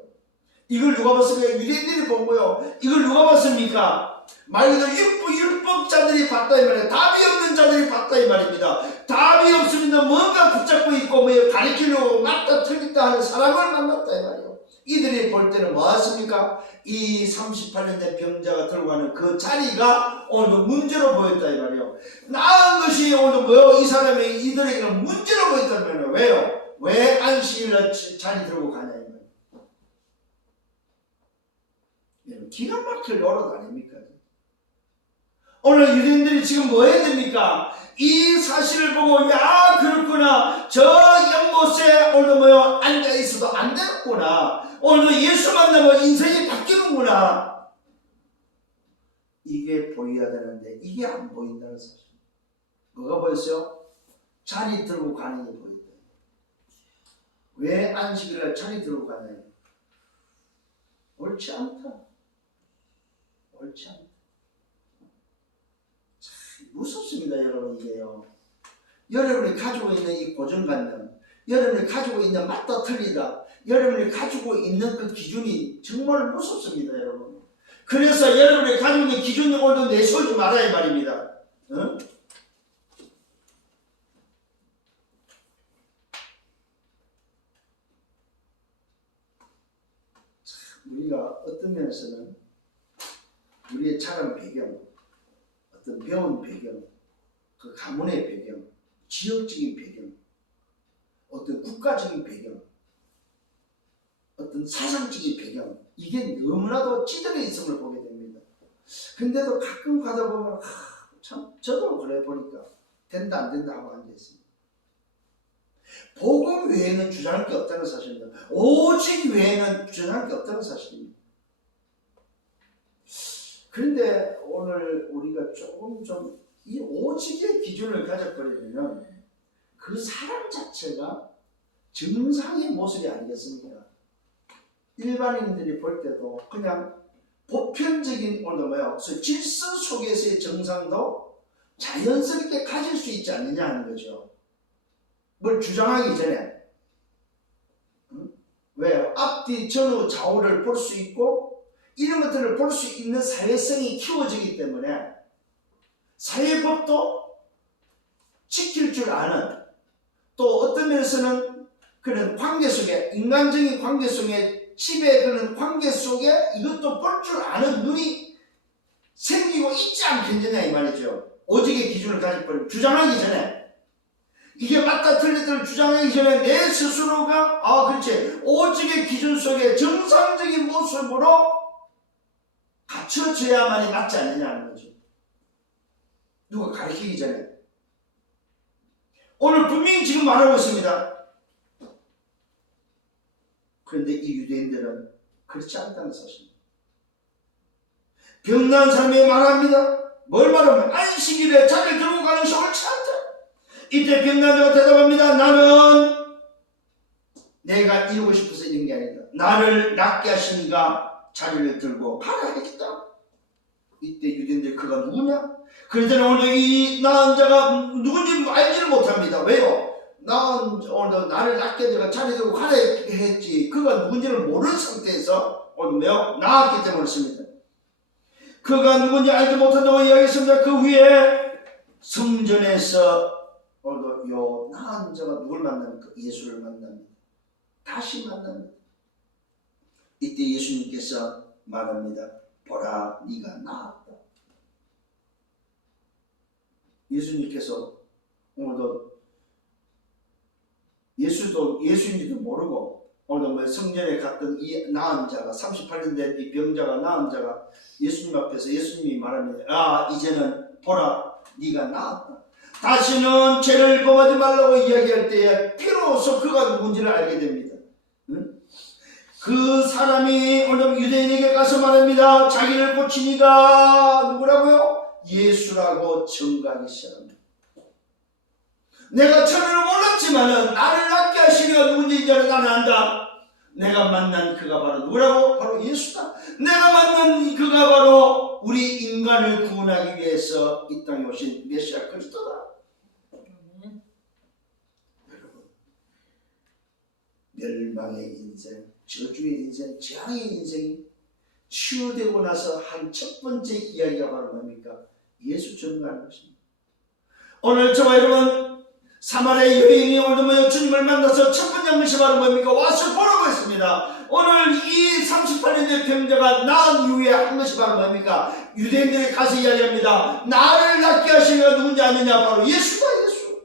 이걸 누가 봤습니까? 유대인들이 보고요. 이걸 누가 봤습니까? 말 그대로 율법자들이 봤다 이 말이에요. 답이 없는 자들이 봤다 이 말입니다. 답이 없으면 뭔가 붙잡고 있고 뭐 가리키려고 맞다 틀리다 하는 사람을 만났다 이 말이에요. 이들이 볼 때는 뭐였습니까? 이 38년 된 병자가 들고 가는 그 자리가 오늘 문제로 보였다 이 말이에요. 나은 것이 오늘 뭐요? 이 사람의 이들에게는 문제로 보였다면 왜요? 왜 안식일날 자리 들고 가냐 이 말이에요. 기가 막힐 노릇 아닙니까? 오늘 유대인들이 지금 뭐 해야 됩니까? 이 사실을 보고 야 그렇구나, 저 연못에 오늘 뭐요 앉아 있어도 안 되겠구나, 오늘 예수 만나면 인생이 바뀌는구나, 이게 보여야 되는데 이게 안 보인다는 사실. 뭐가 보였어요? 자리 들고 가는 게 보였다. 왜 안식일날 자리 들고 가냐? 옳지 않다. 옳지 않다. 무섭습니다, 여러분. 이게요. 여러분이 가지고 있는 이 고정관념, 여러분이 가지고 있는 맞다 틀리다, 여러분이 가지고 있는 그 기준이 정말 무섭습니다, 여러분. 그래서 여러분이 가지고 있는 기준이 오늘 내세우지 말아야 말입니다. 어? 우리가 어떤 면에서는 우리의 자란 배경, 어떤 배운 배경, 그 가문의 배경, 지역적인 배경, 어떤 국가적인 배경, 어떤 사상적인 배경, 이게 너무나도 찌들어 있음을 보게 됩니다. 근데도 가끔 가다 보면 참 저도 그래 보니까 된다 안 된다 하고 앉아있습니다. 복음 외에는 주장할 게 없다는 사실입니다. 오직 외에는 주장할 게 없다는 사실입니다. 그런데 오늘 우리가 조금 좀 이 오직의 기준을 가져버리면 그 사람 자체가 정상의 모습이 아니겠습니까? 일반인들이 볼 때도 그냥 보편적인 오늘 뭐야 질서 속에서의 정상도 자연스럽게 가질 수 있지 않느냐 하는 거죠. 뭘 주장하기 전에. 왜요? 앞뒤 전후 좌우를 볼 수 있고 이런 것들을 볼 수 있는 사회성이 키워지기 때문에 사회법도 지킬 줄 아는, 또 어떤 면에서는 그런 관계 속에, 인간적인 관계 속에, 집의 그런 관계 속에 이것도 볼 줄 아는 눈이 생기고 있지 않겠느냐 이 말이죠. 오직의 기준을 가져버리고 주장하기 전에, 이게 맞다 틀리다를 주장하기 전에 내 스스로가 그렇지, 오직의 기준 속에 정상적인 모습으로 갖춰져야만이 맞지 않느냐 하는 거죠. 누가 가르치기 전에. 오늘 분명히 지금 말하고 있습니다. 그런데 이 유대인들은 그렇지 않다는 사실입니다. 병난 사람이 말합니다. 뭘 말하면 안식일에 자리를 들고 가는 것이 옳지 않다. 이때 병난 자가 대답합니다. 나는 내가 이루고 싶어서 이런 게 아니다. 나를 낫게 하시니까 자리를 들고 가라 했다. 이때 유대인들 그가 누구냐? 그러더니 오늘 이 나은 자가 누군지 알지를 못합니다. 왜요? 오늘 나를 낫게 내가 자리 들고 가라 했지. 그가 누군지를 모르는 상태에서 오늘 나았기 때문에 그렇습니다. 그가 누군지 알지 못한다고 이야기했습니다. 그 후에 성전에서 오늘 요 나은 자가 누굴 만납니까? 예수를 만납니다. 다시 만납니다. 이때 예수님께서 말합니다. 보라, 네가 나았다. 예수님께서 오늘도 예수인지도 모르고 오늘 성전에 갔던 이 나은 자가 38년 된 이 병자가 나은 자가 예수님 앞에서 예수님이 말합니다. 이제는 보라, 네가 나았다. 다시는 죄를 범하지 말라고 이야기할 때에 비로소 그가 누군지를 알게 됩니다. 그 사람이 오늘 유대인에게 가서 말합니다. 자기를 고치니가 누구라고요? 예수라고 증거하기 시작합니다. 내가 처음에는 몰랐지만은 나를 낫게 하시니가 누군지 이제는 나는 안다. 내가 만난 그가 바로 누구라고? 바로 예수다. 내가 만난 그가 바로 우리 인간을 구원하기 위해서 이 땅에 오신 메시아 그리스도다. 여러분, 멸망의 인생, 저주의 인생, 재앙의 인생이 치유되고 나서 한 첫 번째 이야기가 바로 뭡니까? 예수 전가하는 것입니다. 오늘 저와 여러분, 사마리아 여인이 오늘 주님을 만나서 첫 번째 것이 바로 뭡니까? 와서 보라고 했습니다. 오늘 이 38년 된 병자가 나은 이후에 한 것이 바로 뭡니까? 유대인들이 가서 이야기합니다. 나를 낫게 하시는 누군지 아느냐? 바로 예수다, 예수.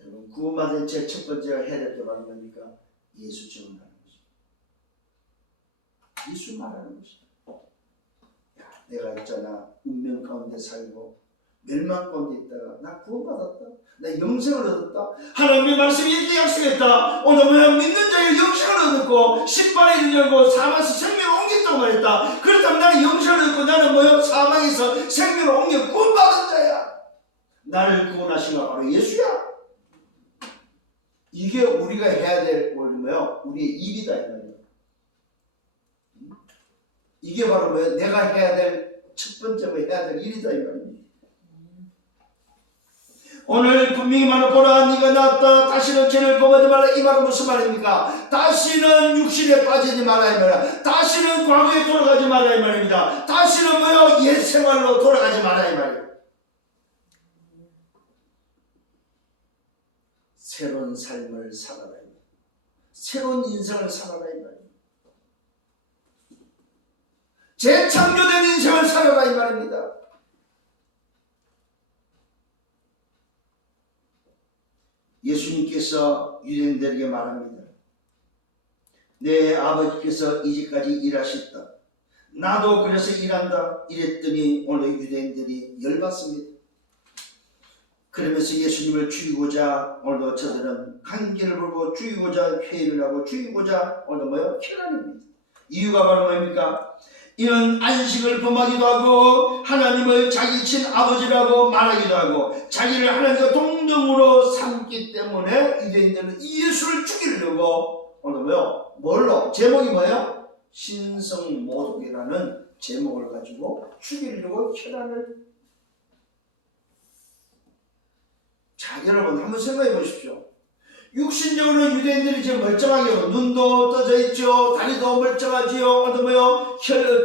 여러분, 구원받은 제 첫 번째가 해야 될 게 바로 뭡니까? 예수 증언하는 것입니다. 예수 말하는 것입니다. 내가 있잖아, 운명 가운데 살고 멸망 가운데 있다가 나 구원받았다, 나 영생을 얻었다, 하나님의 말씀이 이렇게 약속했다, 오늘 믿는 자에게 영생을 얻었고 심판에 이르고 사망에서 생명을 옮겼다고 말했다. 그렇다면 나는 영생을 얻고 나는 사망에서 생명을 옮겨 구원받은 자야. 나를 구원하신 건 바로 예수야. 이게 우리가 해야 될 우리의 일이다 이 말이야. 이게 바로 내가 해야 될 첫 번째로 해야 될 일이다 이 말입니다. 오늘 분명히 말을 보라, 네가 나았다. 다시는 죄를 범하지 말라. 이 말은 무슨 말입니까? 다시는 육신에 빠지지 말라 이 말이야. 다시는 과거에 돌아가지 말라 이 말입니다. 다시는 옛 생활로 돌아가지 말라 이 말이야. 새로운 삶을 살아라 이 말이야. 새로운 인생을 살아라 이 말이야. 재창조된 인생을 살아라 이 말입니다. 예수님께서 유대인들에게 말합니다. 내 아버지께서 이제까지 일하셨다. 나도 그래서 일한다. 이랬더니 오늘 유대인들이 열받습니다. 그러면서 예수님을 죽이고자 오늘도 저들은 한계를 보고 죽이고자 회의를 하고 죽이고자 오늘 혈안입니다. 이유가 바로 뭡니까? 이는 안식을 범하기도 하고 하나님을 자기 친 아버지라고 말하기도 하고 자기를 하나님과 동등으로 삼기 때문에 유대인들은 예수를 죽이려고 오늘 뭘로? 제목이 뭐예요? 신성모독이라는 제목을 가지고 죽이려고 혈안을. 자, 여러분 한번 생각해 보십시오. 육신적으로 유대인들이 지금 멀쩡하게 눈도 떠져 있죠. 다리도 멀쩡하지요.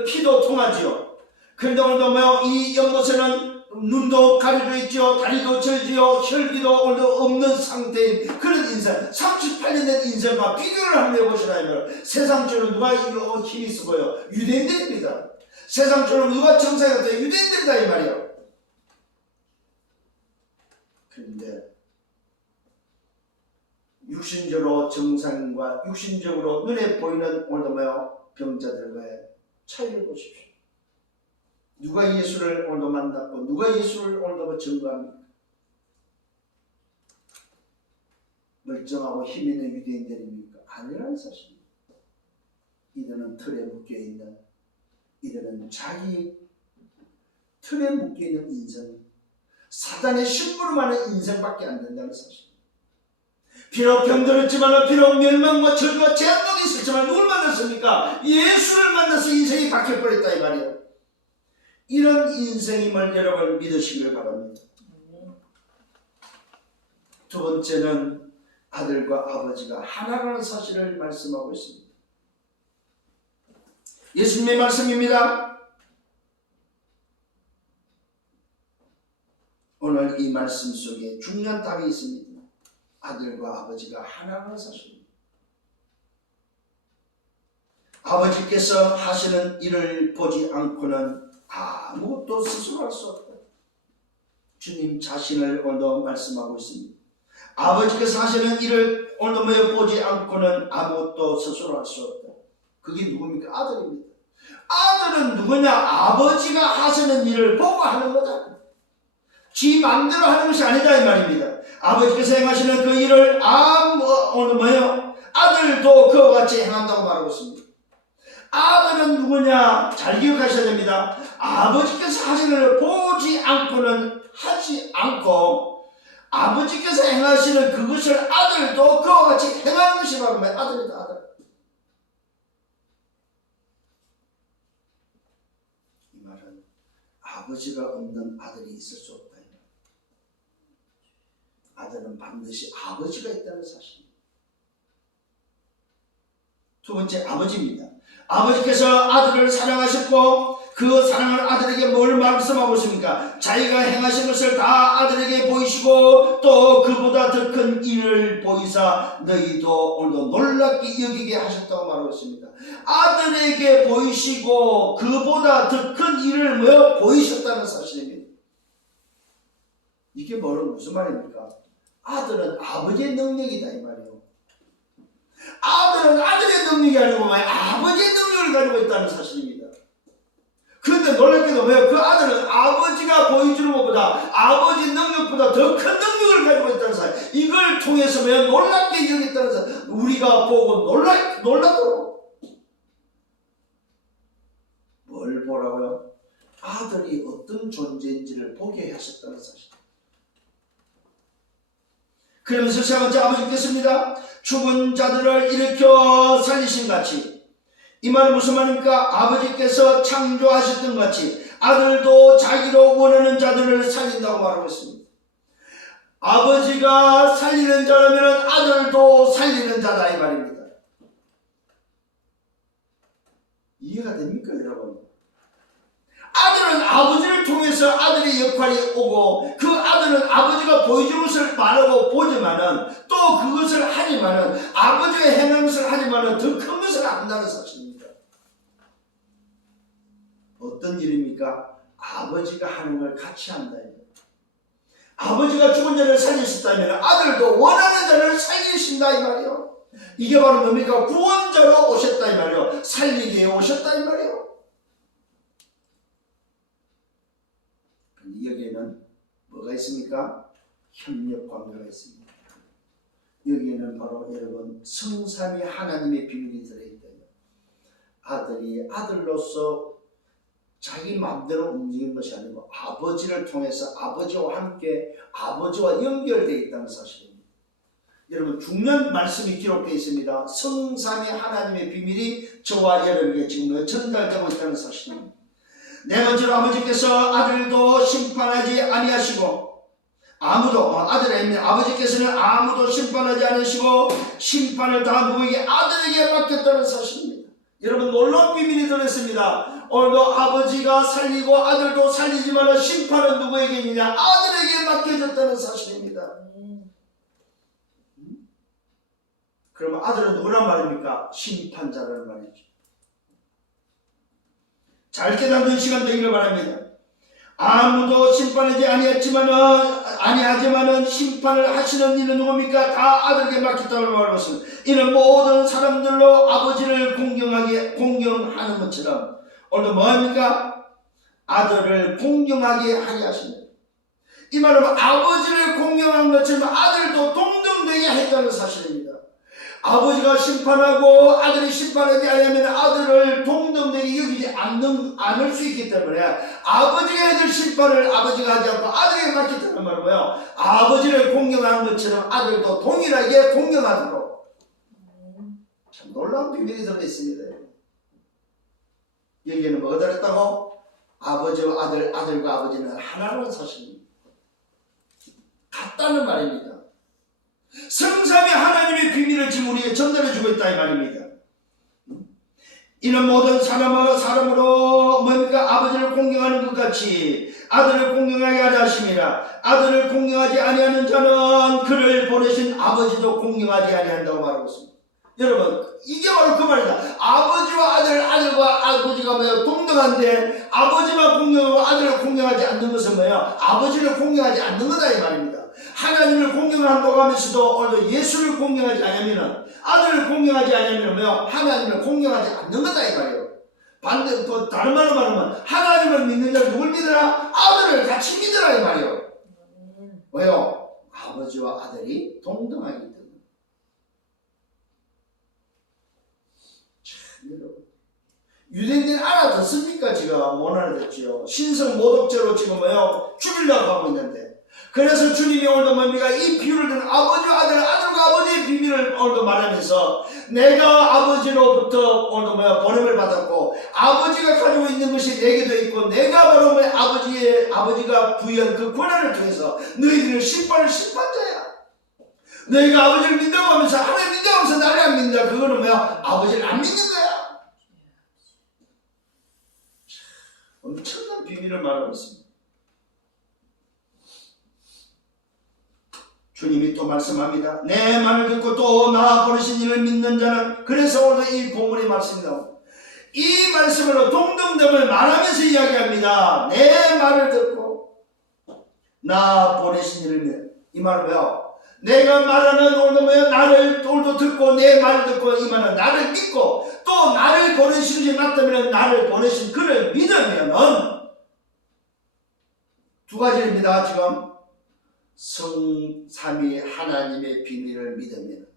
피도 통하지요. 그런데 오늘도 이 연못에는 눈도 가려져 있죠. 다리도 절지요. 혈기도 없는 상태인 그런 인생, 38년 된 인생과 비교를 한번 해보시라면 세상처럼 누가 힘이 있어 보여? 유대인들입니다. 세상처럼 누가 정상이 같아요? 유대인들이다 이 말이에요. 그런데 육신적으로 정상과 육신적으로 눈에 보이는 오늘도 병자들과의 차이를 보십시오. 누가 예수를 오늘도 만났고 누가 예수를 오늘도 증거합니까? 멀쩡하고 힘 있는 유대인들입니까? 아니라는 사실입니다. 이들은 틀에 묶여있는, 이들은 자기 틀에 묶여있는 인생, 사단의 심부름하는 인생밖에 안 된다는 사실. 비록 병들었지만, 비록 멸망과 절과 재앙도 있었지만 누굴 만났습니까? 예수를 만나서 인생이 바뀌어버렸다 이 말이에요. 이런 인생임을 여러분 믿으시길 바랍니다. 두 번째는 아들과 아버지가 하나라는 사실을 말씀하고 있습니다. 예수님의 말씀입니다. 오늘 이 말씀 속에 중요한 답이 있습니다. 아들과 아버지가 하나라는 사실입니다. 아버지께서 하시는 일을 보지 않고는 아무것도 스스로 할 수 없다. 주님 자신을 오늘 말씀하고 있습니다. 아버지께서 하시는 일을 오늘 보지 않고는 아무것도 스스로 할 수 없다. 그게 누굽니까? 아들입니다. 아들은 누구냐? 아버지가 하시는 일을 보고 하는 거다. 지 마음대로 하는 것이 아니다 이 말입니다. 아버지께서 행하시는 그 일을 아들도 그와 같이 행한다고 말하고 있습니다. 아들은 누구냐? 잘 기억하셔야 됩니다. 아버지께서 하시는 일을 보지 않고는 하지 않고 아버지께서 행하시는 그것을 아들도 그와 같이 행하는 것이 바로 아들이다. 아들. 이 말은 아버지가 없는 아들이 있을 수 없다. 아들은 반드시 아버지가 있다는 사실입니다. 두 번째, 아버지입니다. 아버지께서 아들을 사랑하셨고 그 사랑하는 아들에게 뭘 말씀하고 있습니까? 자기가 행하신 것을 다 아들에게 보이시고 또 그보다 더 큰 일을 보이사 너희도 오늘도 놀랍게 여기게 하셨다고 말하고 있습니다. 아들에게 보이시고 그보다 더 큰 일을 보이셨다는 사실입니다. 이게 무슨 말입니까? 아들은 아버지의 능력이다 이 말이에요. 아들은 아들의 능력이 아니고 아버지의 능력을 가지고 있다는 사실입니다. 그런데 놀랍게도 그 아들은 아버지가 보여주는 것보다 아버지 능력보다 더 큰 능력을 가지고 있다는 사실. 이걸 통해서 놀랍게 여겼다는 사실. 우리가 보고 놀라도록. 뭘 보라고요? 아들이 어떤 존재인지를 보게 하셨다는 사실. 그러면서 세 번째, 아버지께서입니다. 죽은 자들을 일으켜 살리신 같이, 이 말은 무슨 말입니까? 아버지께서 창조하셨던 같이 아들도 자기로 원하는 자들을 살린다고 말하고 있습니다. 아버지가 살리는 자라면 아들도 살리는 자다 이 말입니다. 이해가 됩니까 여러분? 아들은 아버지를 통해서 아들의 역할이 오고 그 아들은 아버지가 보여주는 것을 말하고 보지만은 또 그것을 하지만은 아버지가 행한 것을 하지만은 더 큰 것을 한다는 사실입니다. 어떤 일입니까? 아버지가 하는 걸 같이 한다. 아버지가 죽은 자를 살리셨다면 아들도 원하는 자를 살리신다 이 말이요. 이게 바로 뭡니까? 구원자로 오셨다 이 말이요. 살리기에 오셨다 이 말이요. 여기에는 뭐가 있습니까? 협력 관계가 있습니다. 여기에는 바로 여러분 성삼위 하나님의 비밀이 들어있대요. 아들이 아들로서 자기 마음대로 움직이는 것이 아니고 아버지를 통해서 아버지와 함께 아버지와 연결되어 있다는 사실입니다. 여러분 중요한 말씀이 기록되어 있습니다. 성삼위 하나님의 비밀이 저와 여러분에게 지금 전달되고 있다는 사실입니다. 네 번째로 아버지께서 아들도 심판하지 아니하시고 아버지께서는 아무도 심판하지 않으시고 심판을 다 누구에게? 아들에게 맡겼다는 사실입니다. 여러분 놀라운 비밀이 들어있습니다. 오늘도 아버지가 살리고 아들도 살리지만 심판은 누구에게 있느냐? 아들에게 맡겨졌다는 사실입니다. 그러면 아들은 누구란 말입니까? 심판자라는 말이죠. 잘 깨닫는 시간 되기를 바랍니다. 아무도 심판하지 아니하지만은 심판을 하시는 이는 누굽니까? 다 아들에게 맡겼다고 말하고 있습니다. 이는 모든 사람들로 아버지를 공경하는 것처럼 오늘 뭐합니까? 아들을 공경하게 하게 하십니다. 이 말은 아버지를 공경하는 것처럼 아들도 동등되게 했다는 사실입니다. 아버지가 심판하고 아들이 심판하지 않으면 아들을 동등되게 여기지 않을 수 있기 때문에 아버지가 해줄 심판을 아버지가 하지 않고 아들에게 맡겼다는 말은 뭐예요? 아버지를 공경하는 것처럼 아들도 동일하게 공경하도록. 참 놀라운 비밀이 들어있습니다. 여기에는 뭐가 들었다고? 아버지와 아들, 아들과 아버지는 하나라는 사실입니다. 같다는 말입니다. 성삼위 하나님의 비밀을 지금 우리에게 전달해주고 있다 이 말입니다. 이는 모든 사람으로 뭡니까? 아버지를 공경하는 것 같이 아들을 공경하게 하려 하심이라. 아들을 공경하지 아니하는 자는 그를 보내신 아버지도 공경하지 아니한다고 말하고 있습니다. 여러분, 이게 바로 그 말이다. 아버지와 아들과 아버지가 뭐예요? 동등한데 아버지만 공경하고 아들을 공경하지 않는 것은 뭐예요? 아버지를 공경하지 않는 거다 이 말입니다. 하나님을 공경한다고 하면서도 오늘 예수를 공경하지 않으면, 아들을 공경하지 않으면 뭐예요? 하나님을 공경하지 않는 거다 이 말이에요. 반대, 또 다른 말로 말하면 하나님을 믿는 자를 누굴 믿으라? 아들을 같이 믿으라 이 말이에요. 왜요? 아버지와 아들이 동등하기 때문에. 유대인들이 알아듣습니까? 지금 못 알아듣죠. 신성 모독죄로 지금 뭐요? 죽이려고 하고 있는데, 그래서 주님이 오늘도 뭡니까? 이 비유를 든 아버지와 아들, 아들과 아버지의 비밀을 오늘도 말하면서 내가 아버지로부터 오늘도 뭐야? 보냄을 받았고 아버지가 가지고 있는 것이 내게도 있고 내가 바로 뭐야? 아버지가 부여한 그 권한을 통해서 너희들을 심판을 심판자야. 너희가 아버지를 믿다고 하면서 하나님 믿다고 하면서 나를 안 믿는다. 그거는 뭐야? 아버지를 안 믿는 거야. 엄청난 비밀을 말하고 있습니다. 주님이 또 말씀합니다. 내 말을 듣고 또 나 보내신 이를 믿는 자는, 그래서 오늘 이 본문의 말씀입니다. 이 말씀으로 동등됨을 말하면서 이야기합니다. 내 말을 듣고 나 보내신 이를 믿는. 이 말은 뭐야? 내가 말하는 오늘도 뭐야? 나를 오늘도 듣고 내 말을 듣고 이 말은 나를 믿고 또 나를 보내신 지 맞다면 나를 보내신 그를 믿으면은 두 가지입니다. 지금 성삼위 하나님의 비밀을 믿으면,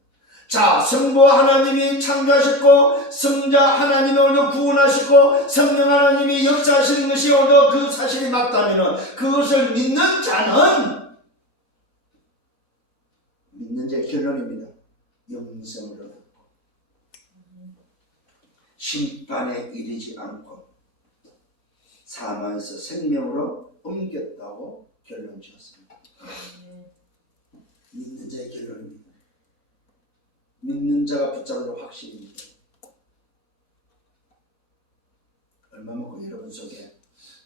자, 성부 하나님이 창조하셨고 성자 하나님이 오늘 구원하시고 성령 하나님이 역사하시는 것이 오늘 그 사실이 맞다면 그것을 믿는 자는, 믿는 자의 결론입니다. 영생을 얻고 심판에 이르지 않고 사망에서 생명으로 옮겼다고 결론 지었습니다. 믿는 자의 결론입니다. 믿는 자가 붙잡는 확신입니다. 얼마 먹고 여러분 속에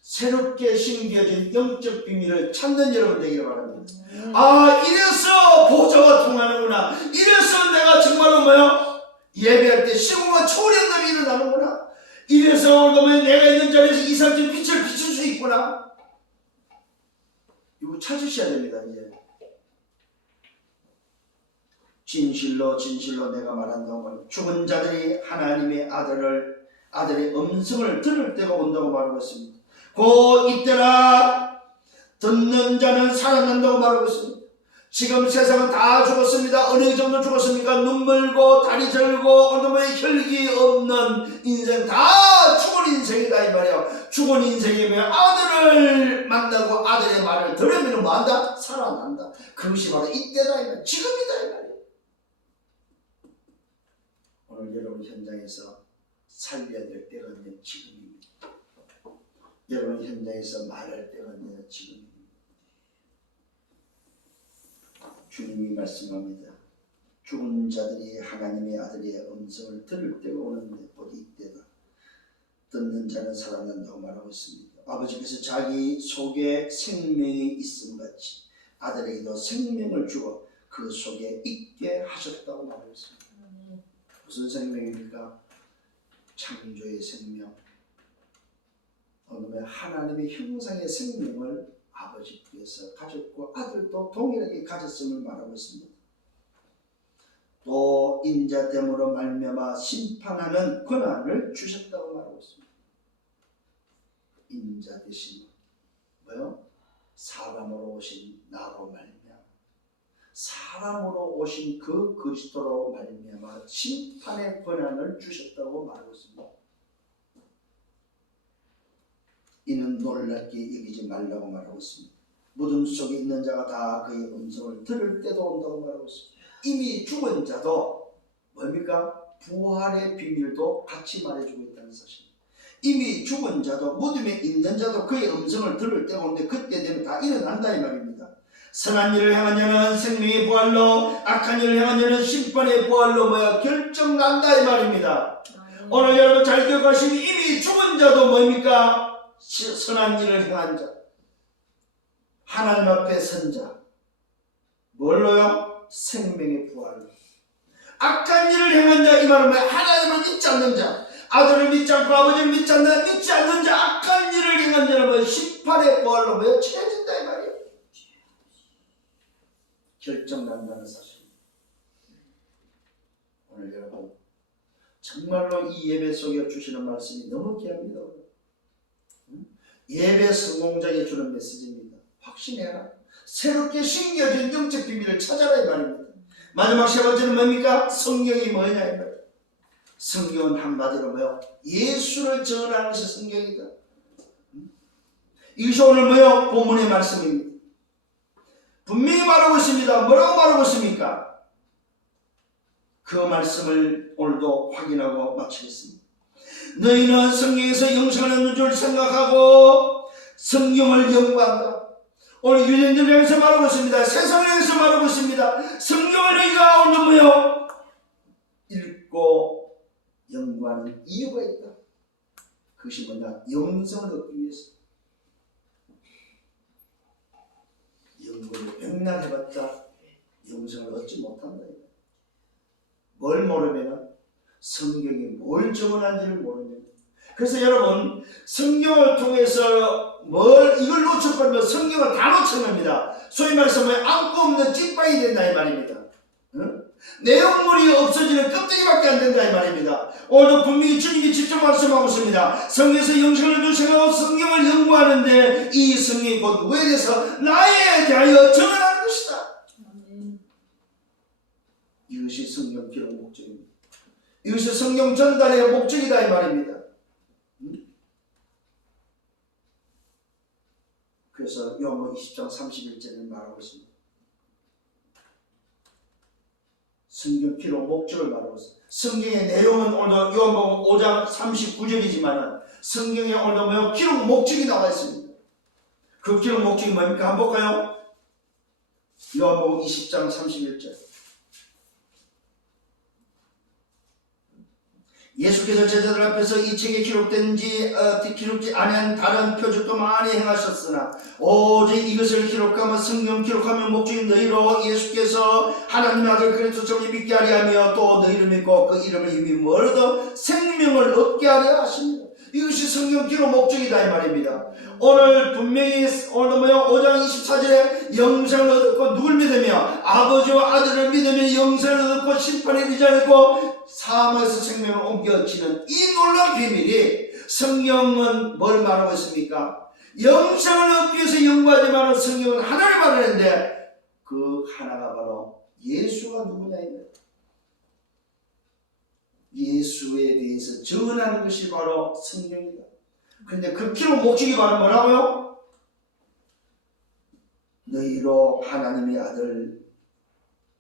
새롭게 심겨진 영적 비밀을 찾는 여러분 되기를 바랍니다. 아, 이래서 보좌가 통하는구나. 이래서 내가 정말로 뭐요? 예배할 때 시공과 초련담이 일어나는구나. 이래서 내가 있는 자리에서 이상적인 빛을 비출 수 있구나. 이거 찾으셔야 됩니다. 이제 진실로 내가 말한다고 말합니다. 죽은 자들이 하나님의 아들의 음성을 들을 때가 온다고 말하고 있습니다. 곧 이때라 듣는 자는 살아난다고 말하고 있습니다. 지금 세상은 다 죽었습니다. 어느 정도 죽었습니까? 눈물고 다리 절고 어둠의 혈기 없는 인생, 다 죽은 인생이다 이 말이에요. 죽은 인생이면 아들을 만나고 아들의 말을 들으면 뭐한다? 살아난다. 그것이 바로 이때다 이 말이에요. 지금이다 이 말이에요. 오늘 여러분 현장에서 살려야 될 때가 언제? 지금입니다. 여러분 현장에서 말할 때가 언제? 지금입니다. 주님이 말씀합니다. 죽은 자들이 하나님의 아들의 음성을 들을 때가 오는데 곧 이때다. 듣는 자는 살아난다고 말하고 있습니다. 아버지께서 자기 속에 생명이 있음 같이 아들에게도 생명을 주어 그 속에 있게 하셨다고 말하고 있습니다. 무슨 생명입니까? 창조의 생명, 하나님의 형상의 생명을 아버지께서 가졌고 아들도 동일하게 가졌음을 말하고 있습니다. 또 인자됨으로 말미암아 심판하는 권한을 주셨다고 말하고 있습니다. 인자 대신 뭐요? 사람으로 오신 나로 말미암아 사람으로 오신 그 그리스도로 말미암아 심판의 권한을 주셨다고 말하고 있습니다. 이는 놀랍게 여기지 말라고 말하고 있습니다. 무덤 속에 있는 자가 다 그의 음성을 들을 때도 온다고 말하고 있습니다. 이미 죽은 자도 뭡니까? 부활의 비밀도 같이 말해주고 있다는 사실입니다. 이미 죽은 자도 무덤에 있는 자도 그의 음성을 들을 때가 오는데 그때 되면 다 일어난다 이 말입니다. 선한 일을 행한 자는 생명의 부활로, 악한 일을 행한 자는 심판의 부활로 결정난다 이 말입니다. 오늘 여러분 잘 기억하시면 이미 죽은 자도 뭡니까? 선한 일을 행한 자, 하나님 앞에 선 자, 뭘로요? 생명의 부활로. 악한 일을 행한 자, 이 말은 뭐야? 하나님을 믿지 않는 자, 아들을 믿지 않고 아버지를 믿지 않는 자, 악한 일을 행한 자는 뭐야? 심판의 부활로 뭐야? 처해진다 이 말이에요. 결정난다는 사실입니다. 오늘 여러분 정말로 이 예배 속에 주시는 말씀이 너무 귀합니다. 예배 성공자에게 주는 메시지입니다. 확신해라. 새롭게 신겨진 영적 비밀을 찾아라 이 말입니다. 마지막 세 번째는 뭡니까? 성경이 뭐냐 이 말이에요. 성경은 한마디로 뭐요? 예수를 전하는 것이 성경이다. 이것이 오늘 뭐요? 본문의 말씀입니다. 분명히 말하고 있습니다. 뭐라고 말하고 있습니까? 그 말씀을 오늘도 확인하고 마치겠습니다. 너희는 성경에서 영생을 얻는 줄 생각하고 성경을 연구한다. 오늘 유대인들을 향해서 말하고 있습니다. 세상을 향해서 말하고 있습니다. 성경을 너희가 오늘 뭐요? 읽고 연구하는 이유가 있다. 그것이 뭐냐? 영생을 얻기 위해서. 연구를 백날 해봤다. 영생을 얻지 못한다. 뭘 모르면 성경이 뭘 적어놨는지를 모르면. 그래서 여러분 성경을 통해서 이걸 놓쳐버리면 성경을 다 놓쳐냅니다. 소위 말해서 안고 없는 찐빵이 된다 이 말입니다. 응? 내용물이 없어지는 껍데기밖에 안 된다 이 말입니다. 오늘도 분명히 주님이 직접 말씀하고 있습니다. 성경에서 영생을 주시고 성경을 연구하는데 이 성경이 곧 누구에 대해서 나에 대하여 전하는 것이다. 이것이 성경 기록 목적입니다. 이것이 성경 전달의 목적이다 이 말입니다. 그래서 요한복음 20장 31절을 말하고 있습니다. 성경 기록 목적을 말하고 있습니다. 성경의 내용은 오늘 요한복음 5장 39절이지만 성경에 오늘 기록 목적이 나와 있습니다. 그 기록 목적이 뭡니까? 한번 볼까요? 요한복음 20장 31절. 예수께서 제자들 앞에서 이 책에 기록되지 아니한 다른 표적도 많이 행하셨으나 오직 이것을 기록하며 성경 기록하며 목적인 너희로 예수께서 하나님의 아들 그리스도를 믿게 하려 하며 또 너희를 믿고 그 이름을 힘입어 얻어 생명을 얻게 하려 하십니다. 이것이 성경 기록 목적이다 이 말입니다. 오늘 분명히 오늘 5장 24절에 영생을 얻고 누굴 믿으며 아버지와 아들을 믿으며 영생을 얻고 심판에 이르지 않고 사망에서 생명을 옮겨지는 이 놀라운 비밀이 성경은 뭘 말하고 있습니까? 영생을 얻기 위해서 연구하지만 성경은 하나를 말하는데 그 하나가 바로 예수가 누구냐입니다. 예수에 대해서 전하는 것이 바로 성경이다. 그런데 그 기록 목적이 바로 뭐라고요? 너희로 하나님의 아들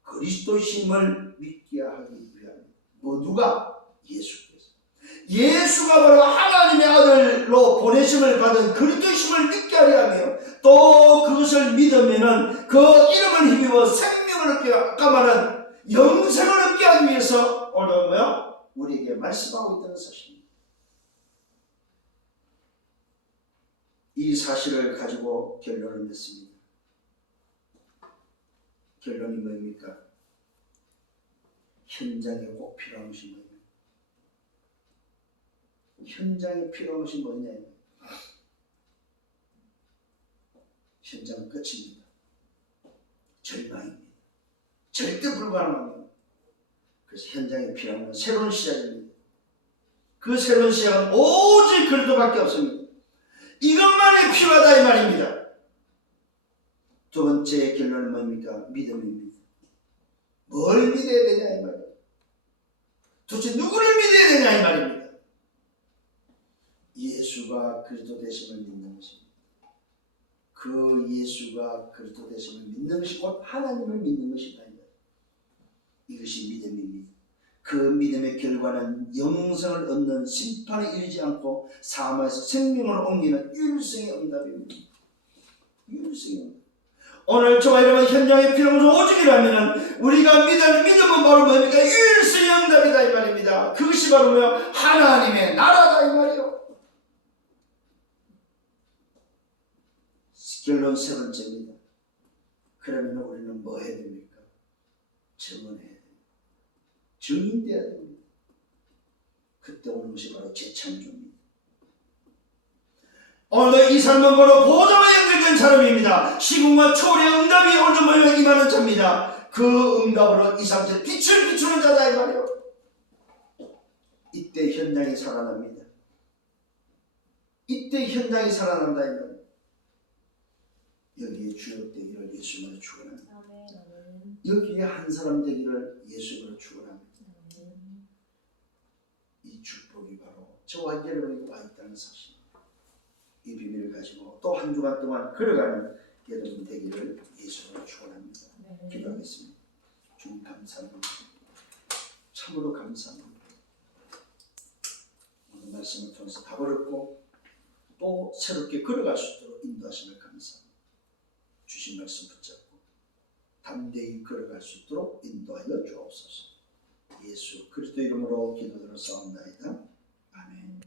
그리스도심을 믿게 하기 위함. 누가? 예수께서. 예수가 바로 하나님의 아들로 보내심을 받은 그리스도심을 믿게 하려 하며 또 그것을 믿으면은 그 이름을 힘입어 생명을 얻게, 아까 말한 영생을 얻게 하기 위해서 오늘 우리에게 말씀하고 있다는 사실입니다. 이 사실을 가지고 결론을 냈습니다. 결론이 뭡니까? 현장에 꼭 필요한 것이 뭐냐? 현장에 필요한 것이 뭐냐? 현장은 끝입니다. 절망입니다. 절대 불가능합니다. 그래서 현장에 필요한 건 새로운 시작입니다. 그 새로운 시작은 오직 그리스도밖에 없습니다. 이것만이 필요하다 이 말입니다. 두 번째 결론은 뭡니까? 믿음입니다. 뭘 믿어야 되냐 이 말이에요. 도대체 누구를 믿어야 되냐 이 말입니다. 예수가 그리스도 되심을 믿는 것입니다. 그 예수가 그리스도 되심을 믿는 것이 곧 하나님을 믿는 것이다. 이것이 믿음입니다. 그 믿음의 결과는 영생을 얻는 심판에 이르지 않고 사망에서 생명을 옮기는 일생의 응답입니다. 일생의 응답. 오늘 저와 여러분 현장의 필요로 오직이라면 우리가 믿음은 바로 뭡니까? 일생의 응답이다 이 말입니다. 그것이 바로 뭐야? 하나님의 나라다 이 말이요. 결론 세 번째입니다. 그러면 우리는 뭐 해야 됩니까? 증언해야 됩니다. 증인돼야 됩니다. 그때 오는 것이 바로 재창조입니다. 오늘 이 삶은 바로 보좌와 연결된 사람입니다. 시공과 초월의 응답이 오늘 모여 임하는 자입니다. 그 응답으로 이 상태에 빛을 비추는 자다 이 말이요. 이때 현장이 살아납니다. 이때 현장이 살아난다 이 말이요. 여기에 주역 되기를 예수님으로 축원합니다. 여기에 한 사람 되기를 예수님으로 축원합니다. 이 축복이 바로 저와 여러분에게 와 있다는 사실, 이 비밀을 가지고 또 한 주간 동안 걸어가는 여러분 되기를 예수님으로 축원합니다. 기도하겠습니다. 주님 감사합니다. 참으로 감사합니다. 오늘 말씀을 통해서 답을 얻고 또 새롭게 걸어갈 수 있도록 인도하심을 감사합니다. 주신 말씀 붙잡고 담대히 걸어갈 수 있도록 인도하여 주옵소서. 예수 그리스도 이름으로 기도드려 싸움나이다. 아멘.